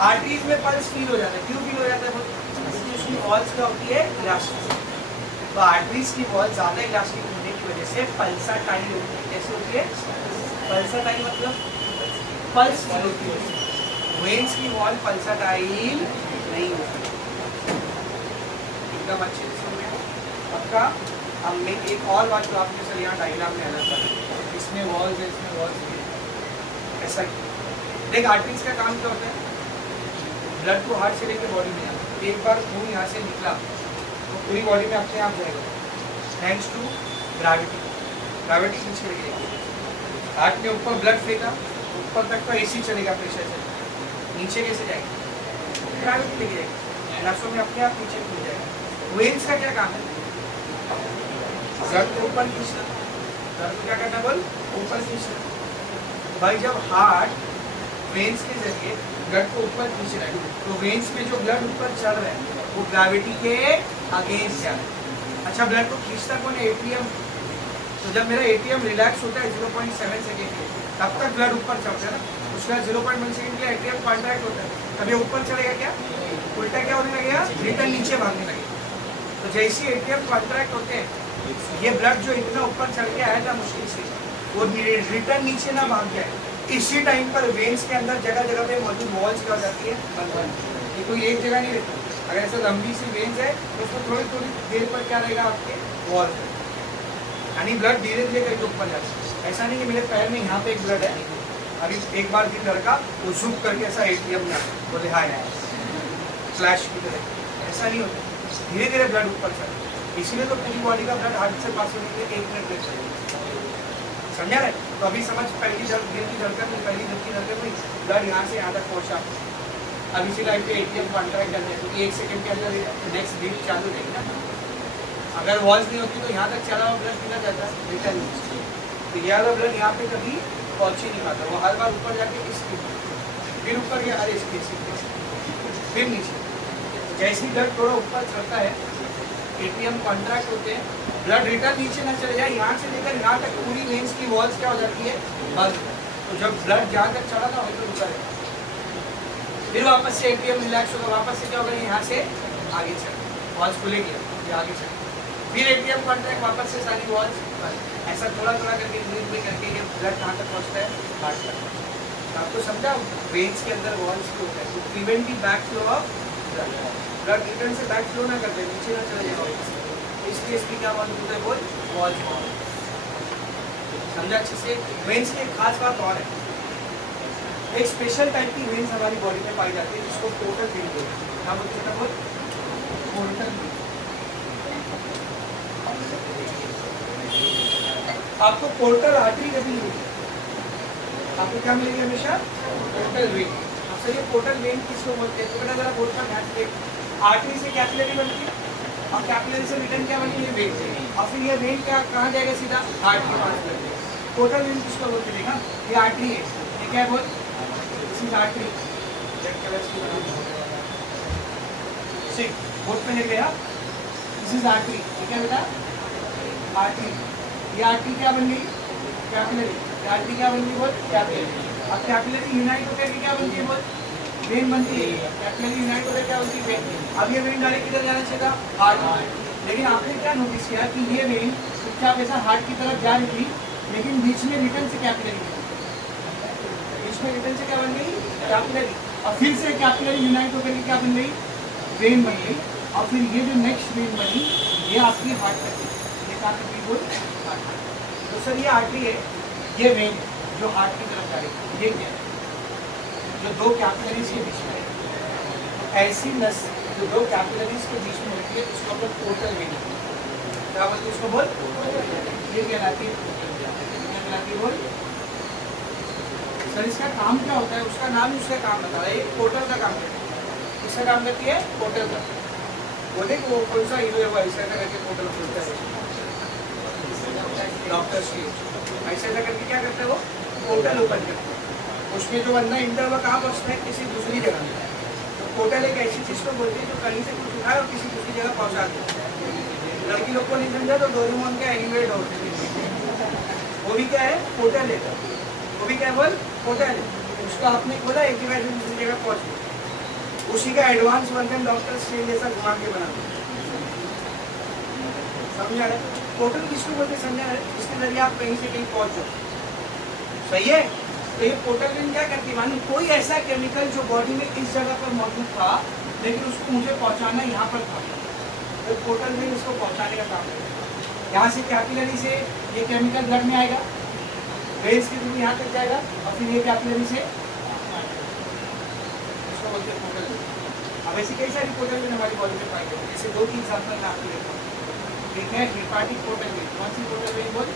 आर्टरीज में पल्स फील हो जाता है, क्यों फील हो जाता है, क्योंकि उसकी वॉल्स क्या होती है, इलास्टिक। तो आर्टरीज की वॉल ज़्यादा इलास्टिक होने की वजह से पल्साटाइल होती है। कैसे होती है, पल्साटाइल मतलब पल्स फील होती है। वेन्स की वॉल पल्साटाइल नहीं होती। एकदम अच्छे से समझे आपका। हमने एक और बात जो आपने सर यहाँ डायग्राम में अलग कर, इसमें वॉल्स है, इसमें वॉल्स है, ऐसा देख। आर्टरीज का काम क्या होता है, ब्लड को हार्ट से लेकर बॉडी में आता है। एक बार खून यहाँ से निकला तो पूरी बॉडी में अपने आप जाएगा, थैंक्स टू ग्रेविटी। ग्रेविटी नीचे लेके जाएगी। हार्ट ने ऊपर ब्लड फेंका, ऊपर तक का एसी चलेगा प्रेशर से, नीचे कैसे जाएगा, ग्रेविटी लेके जाएगी, नसों में अपने आप नीचे खुल जाएगा। वेन्स का क्या काम है, ब्लड को ऊपर खींचना। ब्लड को क्या करना, बोल, ऊपर खींचना। भाई जब हार्ट वेन्स के जरिए ब्लड को ऊपर खींच रहा है, तो वेन्स में जो ब्लड ऊपर चल रहा है वो ग्रेविटी के अगेंस्ट जा रहा है। अच्छा, ब्लड को खींचता कौन है, एटीएम। तो जब मेरा एटीएम रिलैक्स होता है 0.7 सेकेंड के, तब तक ब्लड ऊपर चलता है ना, उसका 0.1 सेकेंड के एटीएम कॉन्ट्रैक्ट होता है, तब ये ऊपर चलेगा क्या, उल्टा क्या होने लगेगा, रिटर्न नीचे भागने लगेगा। तो जैसे एटीएम कॉन्ट्रैक्ट होते हैं, ये ब्लड जो इतना ऊपर चढ़ के आया था मुश्किल से, वो रिटर्न नीचे ना भाग जाए, इसी टाइम पर वेन्स के अंदर जगह जगह पे मौजूद वॉल्स क्या हो जाती है, ये कोई एक जगह नहीं रहती। अगर ऐसा लंबी सी वेन्स है तो उसको थोड़ी थोड़ी देर पर क्या रहेगा, आपके वॉल पर, यानी ब्लड धीरे धीरे करके ऊपर जाता है। ऐसा नहीं कि मेरे पैर में यहाँ पे एक ब्लड है, अभी एक बार भी लड़का वो झुक करके ऐसा एटीएम में बोले हाय फ्लैश की तरह, ऐसा नहीं होता, धीरे धीरे ब्लड ऊपर चलता है। इसीलिए तो पूरी बॉडी का ब्लड हार्ट से पास होने के लिए 1 मिनट लग जाएगा, समझा रहे। तो अभी समझ, पहली दिल की धड़कन हुई, पहली दिल की धड़कन हुई, ब्लड यहाँ से यहाँ तक पहुँचा। अब इसी टाइम पे एटीएम कॉन्ट्रैक्ट करते हैं, क्योंकि 1 सेकंड के अंदर नेक्स्ट बीट चालू रहेगी ना। अगर वॉल्स नहीं होती तो यहाँ तक चला हुआ ब्लड कितना जाता है, रिटर्न नीचे, तो यह वाला ब्लड यहाँ पे कभी पहुँच ही नहीं पाता, वो हर बार ऊपर जाके इसकी, फिर ऊपर गया, अरे इसकी, फिर नीचे। जैसे ब्लड थोड़ा ऊपर चढ़ता है, एटीएम कॉन्ट्रैक्ट होते हैं, ब्लड रिटर्न नीचे ना चले जाए, यहाँ से लेकर यहाँ तक पूरी वेन्स की वॉल्स क्या हो जाती है, बंद। तो जब ब्लड जहाँ तक चढ़ा था वहीं पर रुका रहेगा, फिर वापस से एटीएम रिलैक्स होगा, वापस से क्या होगा, यहाँ से आगे चल, वॉल्स खुलेगी, ये आगे चल, फिर एटीएम कॉन्ट्रैक्ट, वापस से सारी वॉल्स बंद। ऐसा थोड़ा थोड़ा करके धीरे करके ये ब्लड कहाँ तक पहुँचता है, हार्ट तक। तो आपको समझा, वेन्स के अंदर वॉल्स क्यों होता है, to prevent the back flow of blood, blood return से बैक फ्लो ना करते, नीचे ना चले जाए, इसलिए इसकी क्या मौजूद होता है, बोल, वॉल्स। समझा अच्छे से। वेन्स की एक खास बात और है, एक स्पेशल टाइप की वेन्स हमारी बॉडी में पाई जाती है, जिसको पोर्टल वेन बोलते हैं। क्या बोलते हैं, बोल, पोर्टल वेन। आपको पोर्टल आर्टरी कभी नहीं मिलेगी, आपको क्या मिलेगी हमेशा, पोर्टल वेन। अब ये पोर्टल वेन किसको बोलते हैं, तो बेटा जरा बोर्ड पर ध्यान से, आर्टरी से कैपिलरी बनती है, और कैपिलरी से रिटर्न क्या बनी है, वेन से, और फिर ये वेन क्या कहाँ जाएगा, सीधा हार्ट के पास जाएगा। पोर्टल वेन किसको बोलते हैं, देखा, ये आर्टरी है, ये क्या है, बोल, दिस इज आर्टरी। बोर्ड पे लिख गया, दिस इज आर्टरी, ठीक है बेटा, आर्टरी। ये आर्टरी क्या बन गई, कैपिलरी। आर्टरी क्या बन गई, बोल, कैपिलरी। अब कैपिलरी यूनाइट होकर क्या बनती है, बोल, वेन बनती है। कैपिलरी यूनाइट होकर क्या बनती है, वेन। अब ये वेन डायरेक्ट किधर जाना चाहिए, हार्ट। लेकिन आपने क्या नोटिस किया कि ये वेन चुपचाप ऐसा हार्ट की तरफ जा रही थी, लेकिन बीच में रिटर्न से कैपिलरी, बीच में रिटर्न से क्या बन गई, कैपिलरी। और फिर से कैपिलरी यूनाइट होकर क्या बन गई, वेन बन गई। और फिर ये जो नेक्स्ट वेन बनी, ये आपकी हार्ट तक, ये कहाँ तक बोल, हार्ट। तो सर ये आर्टरी है, ये वेन है जो हार्ट की तरफ जा रही है, ये क्या है, जो दो कैपिलरीज के बीच में है। तो ऐसी नस जो दो कैपिलरीज के बीच में होती है, उसको हम लोग पोर्टल वेन, क्या बोलते हैं उसको, बोल, ये कहलाती है, बोल। सर इसका काम क्या होता है, उसका नाम ही उसका काम बता रहा है, पोर्टल का काम करती है। किसका काम करती है, पोर्टल का। वो देख वो कौन सा हीरो है वो ऐसा करके पोर्टल खोलता है डॉक्टर स्ट्रेंज, ऐसा करके क्या करता है वो पोर्टल ओपन करता है। उसमें जो बंदा इंटर हुआ कहाँ पहुँचता है किसी दूसरी जगह में। तो पोर्टल एक ऐसी चीज़ को बोलती है जो कहीं से कुछ उठाए और किसी दूसरी जगह पहुँचा दे। लड़की लोग को नहीं समझा तो डोरेमोन का एनिमेट होते वो भी क्या है पोर्टल है, वो भी क्या बोल पोर्टल है, उसका आपने खोला एक जगह से दूसरी जगह पहुँच गया। उसी का एडवांस वर्जन डॉक्टर स्ट्रेंज जैसा घुमा के बना समझा रहे। पोर्टल किसको बोलते समझा रहे, इसके जरिए आप कहीं से कहीं पहुँच जाओ, सही है। तो ये पोर्टल वेन क्या करती है, मानो कोई ऐसा केमिकल जो बॉडी में इस जगह पर मौजूद था लेकिन उसको मुझे पहुंचाना यहाँ पर था, तो पोर्टल वेन उसको पहुंचाने का काम करेगा। यहाँ से कैपिलरी से ये केमिकल ब्लड में आएगा, वेन्स के थ्रू यहाँ तक जाएगा और फिर ये कैपिलरी से इसको बोलते हैं पोर्टल वेन। अब ऐसी कई सारी पोर्टल वेन हमारी बॉडी में पाई जाती है, जैसे 2-3 एग्जाम्पल मैं आपको देता हूँ। एक है हेपाटिक पोर्टल वेन, कौन सी पोर्टल वेन बोल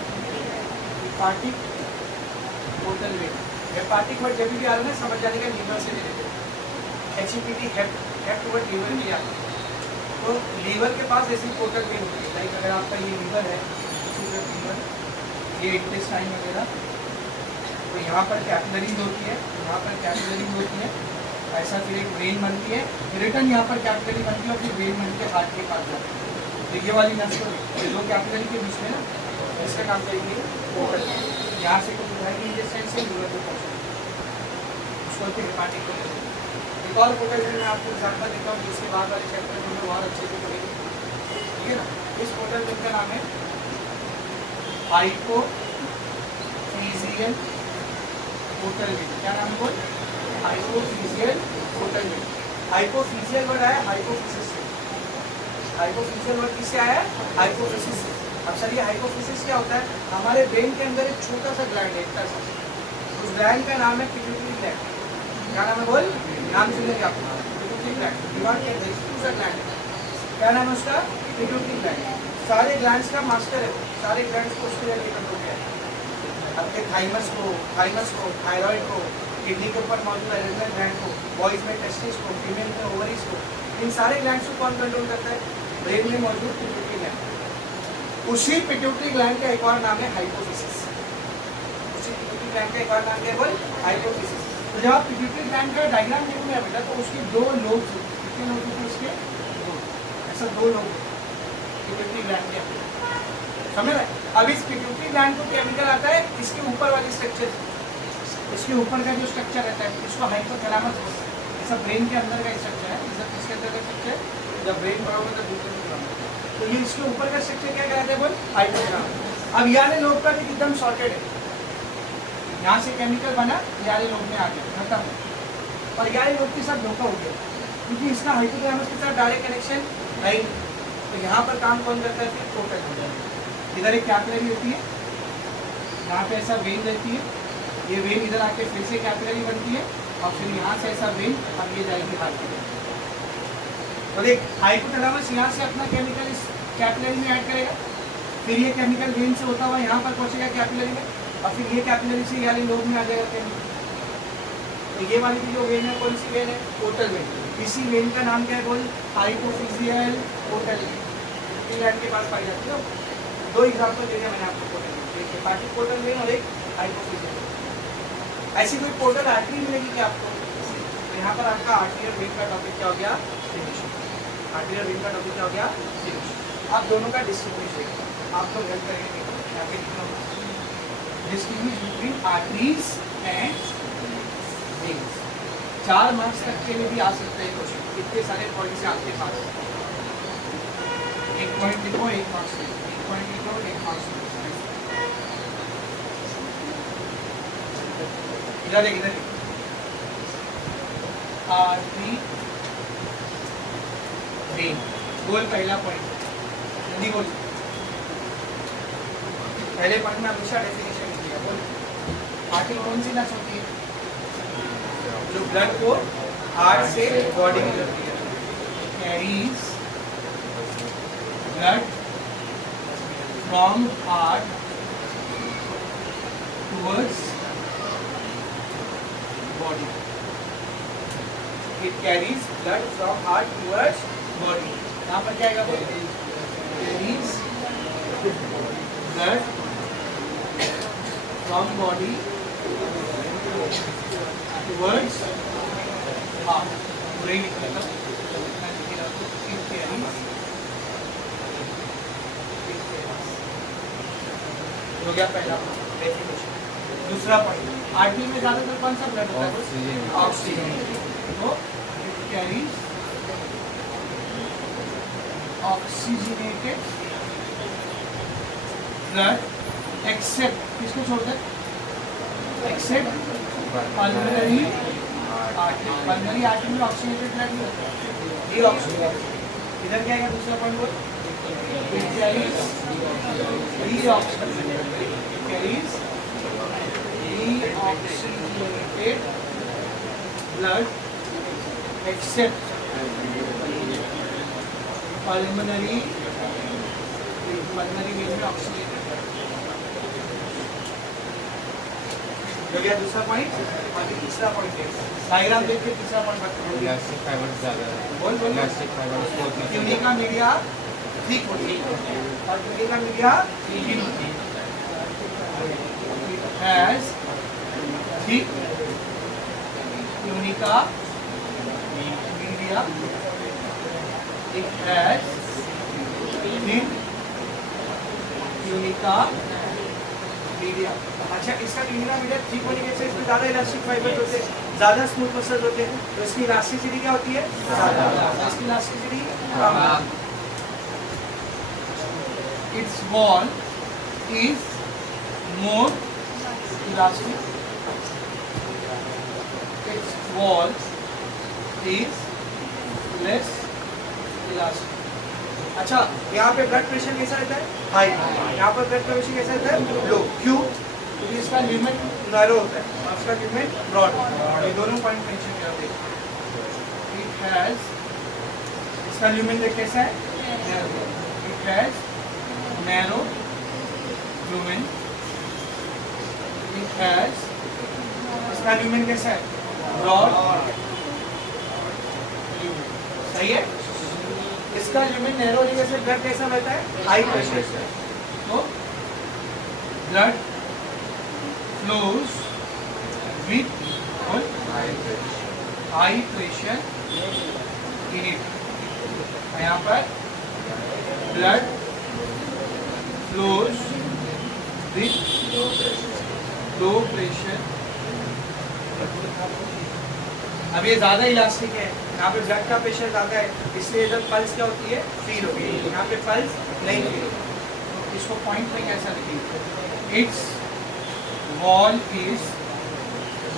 hepatic portal vein. Hepatic word जब भी आ रहा है ना समझ जाने का लीवर से ले लेते हैं, HEPT हेप वर्ड लीवर में आता है। तो लीवर के पास ऐसी पोर्टल वेन होती है, लाइक अगर आपका ये लीवर है लीवर, ये इंटेस्टाइन वगैरह, तो यहाँ पर कैपिलरीज होती है, यहाँ पर कैपिलरीज होती है, ऐसा फिर एक वेन बनती है, रिटर्न यहाँ पर कैपिलरी बनती है और फिर वेन बन के हार्ट के पास जाती है। तो ये वाली नस को दो कैपिलरी के बीच में ना इसका नाम करेंगे पोर्टल। यहाँ से कुछ उठाएंगे इंटेस्टाइन से लीवर को पहुँचाएंगे, उसको फिर हेपाटिक को लेते हैं। एक और पोर्टल वेन मैं आपको एग्जाम्पल देता हूँ जिसके बाद वाले चैप्टर में बहुत अच्छे से पढ़ेंगे, ठीक है ना। इस पोर्टल वेन का नाम है हाइपोफिजियल पोर्टल वेन। क्या नाम बोल hypophyseal portal vein. Hypophyseal word आया हाइपोफिसिस से, हाइपोफिजियल वर्ड किससे आया हाइपोफिसिस से। अब सर ये हाइपोफिसिस क्या होता है, हमारे ब्रेन के अंदर एक छोटा सा ग्लैंड है, उस ग्लैंड का नाम है पिट्यूटरी ग्लैंड। क्या नाम है बोल, नाम सुनेंगे आप पिट्यूटरी ग्लैंड, दिमाग के अंदर दूसरा ग्लैंड है, क्या नाम है उसका पिट्यूटरी ग्लैंड। सारे ग्लैंड्स का मास्टर है, सारे ग्लैंड्स को उसके अंदर कंट्रोल किया है। आपके थाइमस को थायराइड को, किडनी के ऊपर मौजूद एड्रेनल ग्लैंड को, बॉयज में टेस्टिस को, फीमेल में ओवरीज को, इन सारे ग्लैंड्स को कौन कंट्रोल करता है, ब्रेन में मौजूद पिट्यूटरी ग्लैंड। उसी पिट्यूटरी ग्लैंड का एक और नाम है हाइपोफिसिस। उसी पिट्यूटरी ग्लैंड का एक और नाम है बोल हाइपोफिसिस। तो जब आप पिट्यूटरी ग्लैंड का डायग्राम देखोगे बेटा तो उसके दो लोब्स होते हैं, कितने लोग होते हैं उसके दो, ऐसा दो लोग पिट्यूटरी ग्लैंड के अंदर, समझ रहे। अब इस पिट्यूटरी ग्लैंड को केमिकल आता है इसके ऊपर वाली स्ट्रक्चर, इसके ऊपर का जो स्ट्रक्चर रहता है इसको हाइपोथैलेमस बोलते हैं। ऐसा ब्रेन के अंदर का स्ट्रक्चर है, इसके अंदर का स्ट्रक्चर जब ब्रेन पड़ा होगा तो दूसरे तो ये इसके ऊपर का स्ट्रक्चर क्या कहते हैं बोल हाइपोथैलेमस। अब यारे लोग का एकदम सॉर्टेड है, यहाँ से केमिकल बना यारे लोग में आ गया खत्म, और यारे लोग के साथ धोखा हो गया क्योंकि इसका हाइपोथैलेमस के साथ डायरेक्ट कनेक्शन है। तो यहाँ पर काम कौन करता है फिर पोर्टल हो जाएगा। इधर एक कैपिलरी होती है, यहाँ पे ऐसा वेन रहती है, ये वेन इधर आके फिर से कैपिलरी बनती है और फिर यहाँ से ऐसा वेन अब ये जाएगी हार्ट में। तो देख हाइपोथैलेमस यहाँ से अपना केमिकल इस कैपिलरी में ऐड करेगा, फिर ये केमिकल वेन से होता हुआ यहाँ पर पहुँचेगा कैपिलरी में और फिर ये कैपिलरी से यानी लोब में आ जाएगा केमिकल। तो ये वाली जो वेन है कौन सी वेन है पोर्टल वेन। इसी वेन का नाम क्या है बोल हाइपोफिजियल पोर्टल वेन, ग्लैंड के पास पाई जाती है। दो एग्जाम्पल दे दिया मैंने आपको पोर्टल वेन, एक हेपाटिक पोर्टल वेन और एक हाइपोफिजियल। ऐसी कोई पोर्टल आर्टरी मिलेगी क्या आपको, तो यहाँ पर आपका आर्टरियल वेन का टॉपिक क्या हो गया फिनिश। आर्टरियल वेन का टॉपिक क्या हो गया फिनिश। आप दोनों का डिस्टिंग्विश देखो, आपको हेल्प करेंगे यहाँ पे distinguish between arteries and veins. 4 marks तक के लिए भी आ सकते हैं क्वेश्चन, इतने सारे पॉइंट्स हैं आपके पास। एक पॉइंट लिखो एक मार्क्स लिखो, एक पॉइंट लिखो एक मार्क्स लिखो। इधर इधर आर्टरी वेन बोल पहला पॉइंट जल्दी बोल। पहले पॉइंट में हमेशा डेफिनेशन लिखिएगा। बोल आर्टरी कौन सी नस होती है जो ब्लड को हार्ट से बॉडी में करती है, carries blood from heart towards body. It carries blood from heart towards body. यहाँ पर क्या आएगा बोल, carries blood from body towards heart, पूरा ही निकलेगा। हो गया पहला डेफिनेशन। दूसरा पॉइंट, आर्टरी में ज्यादातर कौन सा ब्लड होता है? ऑक्सीजन। तो कैरीज ऑक्सीजनेटेड ब्लड एक्सेप्ट, किसको छोड़कर? Accept pulmonary artery. Pulmonary artery में ऑक्सीजनेटेड ब्लड नहीं होता, ये ऑक्सीजन। इधर क्या है दूसरा पॉइंट बोल, carries deoxygenated blood except pulmonary vein में oxygenated blood। हो गया दूसरा पॉइंट। अभी तीसरा पॉइंट है, डायग्राम देख के तीसरा पॉइंट बताओ। इलास्टिक फाइबर ज्यादा है, बोल इलास्टिक फाइबर यूनिका मीडिया ठीक होती है और यूनिका मीडिया थिन होती है। It has thick tunica media. It has thin tunica media. अच्छा, इसका tunica media ठीक होने की वजह से इसमें ज़्यादा इलास्टिक फाइबर होते हैं, ज़्यादा स्मूथ मसल्स होते हैं, तो इसकी इलास्टिसिटी क्या होती है? ज़्यादा। इसकी elasticity come. Its wall is more elastic. Its wall is less elastic. अच्छा, यहाँ पे ब्लड प्रेशर कैसा रहता है? हाई। यहाँ पर ब्लड प्रेशर कैसा रहता है? लो। क्यों? क्योंकि इसका ल्यूमेन नैरो होता है और इसका ल्यूमेन ब्रॉड होता है। ये दोनों पॉइंट मेंशन करते हैं। It has, इसका ल्यूमेन देख कैसा है? It has narrow lumen. It has, इसका lumen कैसा है? Broad lumen। सही है? इसका lumen narrow होने से ब्लड कैसा रहता है? हाई प्रेशर से। तो blood flows with high pressure in it। यहाँ पर blood flows with low pressure। अब ये ज्यादा इलास्टिक है, यहाँ पे ब्लड का प्रेशर ज्यादा है, इसलिए इधर पल्स क्या होती है? फील होती है। यहाँ पे पल्स नहीं फील होती। तो इसको पॉइंट में कैसा लिखेंगे? It's wall is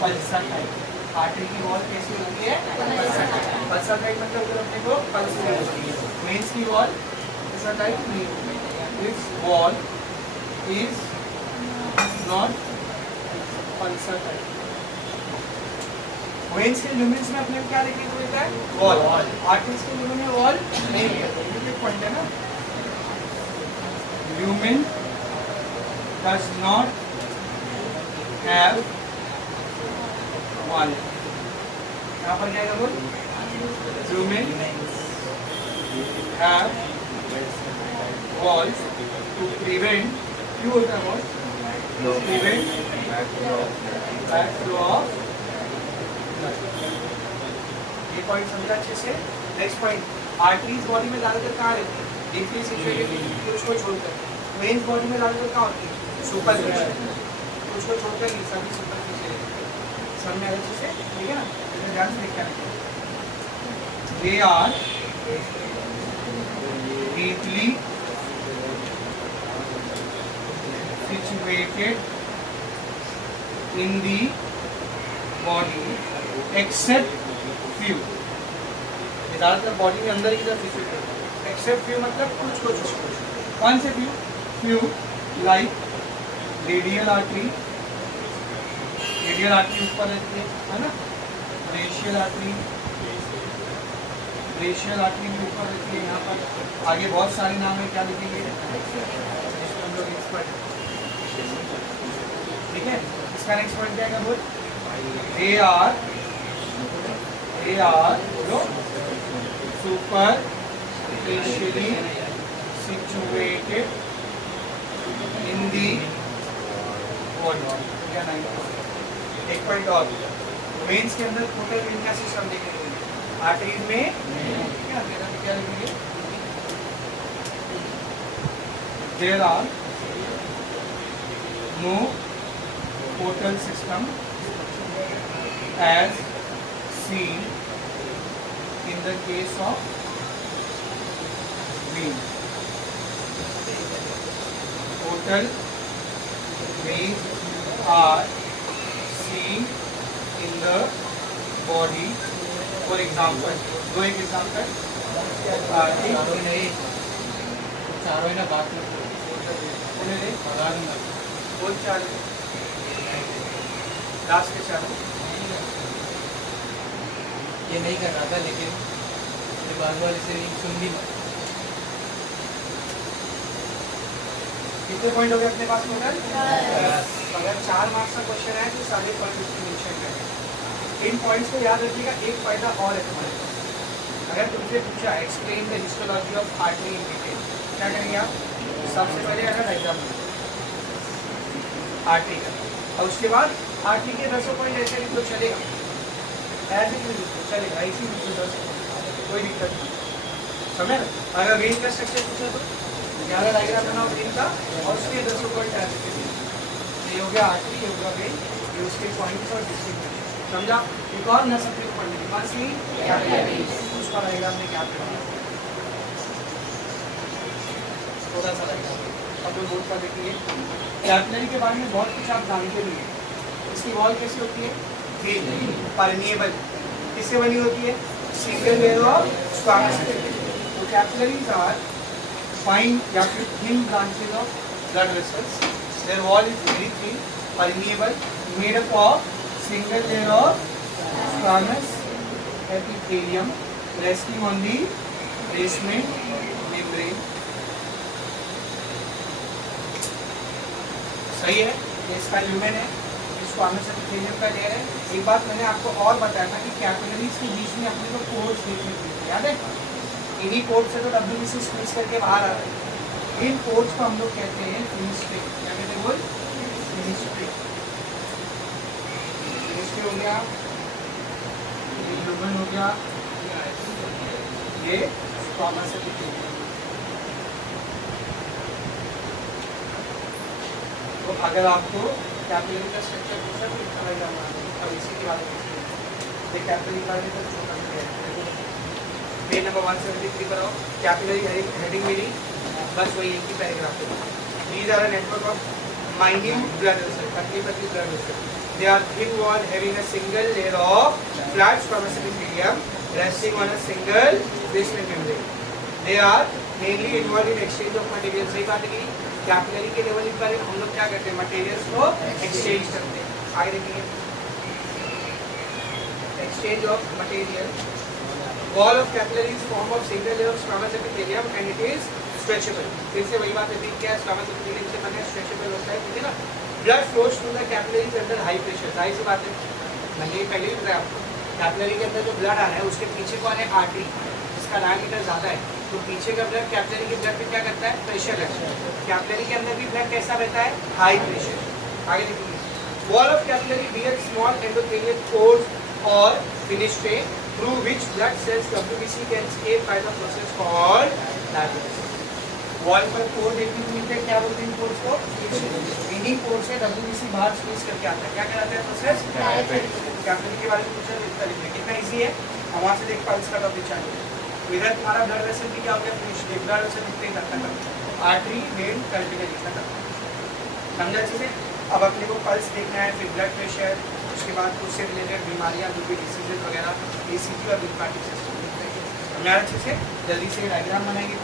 pulsatile. Artery की वॉल कैसी होती है? पल्साटाइट। पल्साटाइट मतलब उधर अपने को पल्स नहीं होती है। वेन्स की वॉल पल्साटाइट नहीं होती है। Its wall is not pulsatile। Veins के ल्यूमेन्स में अपने क्या लिखने को मिलता है? वॉल। आर्टरीज के ल्यूमेन में वॉल नहीं है। ये पॉइंट है ना, lumen does not have wall। यहाँ पर क्या है बोल? Lumen have walls to prevent, क्यों होता है wall? To prevent backflow of blood। ये पॉइंट समझा अच्छे से। नेक्स्ट पॉइंट, आर्टरीज बॉडी में ज्यादातर कहाँ रहती है? डीपली सिचुएटेड, उसको छोड़कर। वेन्स बॉडी में ज्यादातर कहाँ होती है? सुपरफिशियल, उसको छोड़कर नहीं, सभी सुपरफिशियल। समझ में आया अच्छे से? ठीक है ना? ध्यान से देखना है। They are deeply situated in the body except few। ज़्यादातर बॉडी में अंदर की तरफ सिचुएटेड है। एक्सेप्ट फ्यू मतलब कुछ। कौन से few? Few like radial artery. Radial artery ऊपर रहती है ना? ब्रेशियल आर्टरी, ब्रेशियल आर्टरी भी ऊपर रहती है। यहाँ पर आगे बहुत सारे नाम है, क्या लिखेंगे? हम लोग एक्सपर्ट। ठीक है, इसका नेक्स्ट पॉइंट क्या है? बोल, दे आर बोलो superficially situated in the body. एक पॉइंट और, वेन्स के अंदर टोटल वेन का सिस्टम देखेंगे, आर्टरीज में क्या लिखेंगे, there are no portal system as seen in the case of veins. Portal veins are seen in the body. For example, दो एक एग्जाम्पल, चारों ही ना बात में वो चार लास्ट के चारों ये नहीं कर रहा था, लेकिन ये बाजू वाले से सुन ली। कितने पॉइंट हो गए अपने पास टोटल? अगर 4 मार्क्स का क्वेश्चन है तो सारे पॉइंट उसकी मेंशन करें। इन पॉइंट्स को याद रखिएगा। एक फायदा और है तुम्हारे पास, अगर तुमसे पूछा explain the histology of artery in detail, क्या करेंगे आप? सबसे पहले अगर डायग्राम आर्टरी का, और उसके बाद आर्टरी के 10 पॉइंट ऐसे लिख तो चलेगा, ऐसे भी लिख तो चलेगा, इसी लिख तो 10, कोई दिक्कत नहीं, समझे ना? अगर वेन का स्ट्रक्चर पूछा तो 11 डायग्राम बनाओ वेन का, और उसके 10 पॉइंट ऐसे लिख दो। ये हो गया आर्टरी, ये होगा वेन, ये उसके पॉइंट्स और डिस्ट्रीब्यूशन, समझा? एक और न सकते पॉइंट मसली उसका डायग्राम में क्या करना थोड़ा सा डायग्राम। अब वो नोट कर देखिए, कैपिलरी के बारे में बहुत कुछ आप जानते नहीं हैं। इसकी वॉल कैसी होती है? परमिएबल। किससे बनी होती है? Single layer of squamous epithelium. तो कैपिलरीज आर फाइन या फिर thin branches of blood vessels. Their wall is very thin, permeable, made up of single layer of squamous epithelium resting on the basement membrane। सही है, ये इसका lumen है, squamous epithelium का layer है। एक बात मैंने आपको और बताया था कि कैपिलरीज के बीच में अपने को पोर्स देखने को मिलते हैं, याद है? इन्हीं पोर्स से तो डब्ल्यूबीसी स्क्वीज करके बाहर आ रहे हैं। इन पोर्स को हम लोग कहते हैं फिनिस्ट्रे। क्या कहते हैं? बोल, फिनिस्ट्रे। फिनिस्ट्रे हो गया, ये ल्यूमेन हो गया, ये स्क्वामस एपिथेलियम। तो अगर आपको कैपिलरी का स्ट्रक्चर पूछा तो इतना डायग्राम बना देंगे। अब इसी के बारे में ये कैपिलरी का भी तो छोटा है। पेज नंबर 173 पर आओ, कैपिलरी हेडिंग मीनिंग बस वही एक ही पैराग्राफ है। These are a network of minute blood vessel, पतली पतली blood vessel. They are thin wall having a single layer of flat squamous epithelium resting on a single basement membrane. They are mainly involved in exchange of materials। सही बात है कि capillary के level पर हम लोग क्या करते हैं? मटेरियल्स को एक्सचेंज करते हैं। आगे देखिए, exchange of material. Wall of capillary is form of single layer of squamous epithelium and it is stretchable. फिर से वही बात है, क्या स्क्वामस एपिथेलियम से बना स्ट्रेचेबल होता है, ठीक है ना? Blood flows through the capillaries under high pressure. जाहिर सी बात है, मैंने पहले ही बताया आपको, कैपिलरी के अंदर जो ब्लड आ रहा है उसके पीछे कौन है? आर्टरी, जिसका डायमीटर ज़्यादा है। तो पीछे का ब्लड कैपिलरी के ब्लड पे क्या करता है? प्रेशर लगता है। कैपिलरी के अंदर भी ब्लड कैसा रहता है? High pressure. आगे देखिए, wall of capillary bear small endothelial pores और fenestrae through which blood cells WBC can escape by the process called dialysis. Wall पर पोर देखने को मिलते हैं, क्या बोलते हैं पोर्स को? इन्हीं पोर्स से डब्ल्यूबीसी बाहर स्क्वीज करके आता है। क्या कहलाता है प्रोसेस? कैपिलरी के बारे में पूछा तो इतना लिखना, कितना इजी है। हम वहाँ से देख पल्स का टॉपिक चाहिए। इधर तुम्हारा ब्लड वेसल भी क्या हो गया? फिनिश। ब्लड वेसल इतने ही करता है, आर्टरी वेन कैपिलरी इतना करता है। समझा अच्छे से? अब अपने को पल्स देखना है, फिर ब्लड प्रेशर, उसके बाद उससे रिलेटेड बीमारियाँ जो भी डिसीजेज वगैरह, ECG और लिम्फेटिक सिस्टम। समझा अच्छे से? जल्दी से डायग्राम बनाएंगे।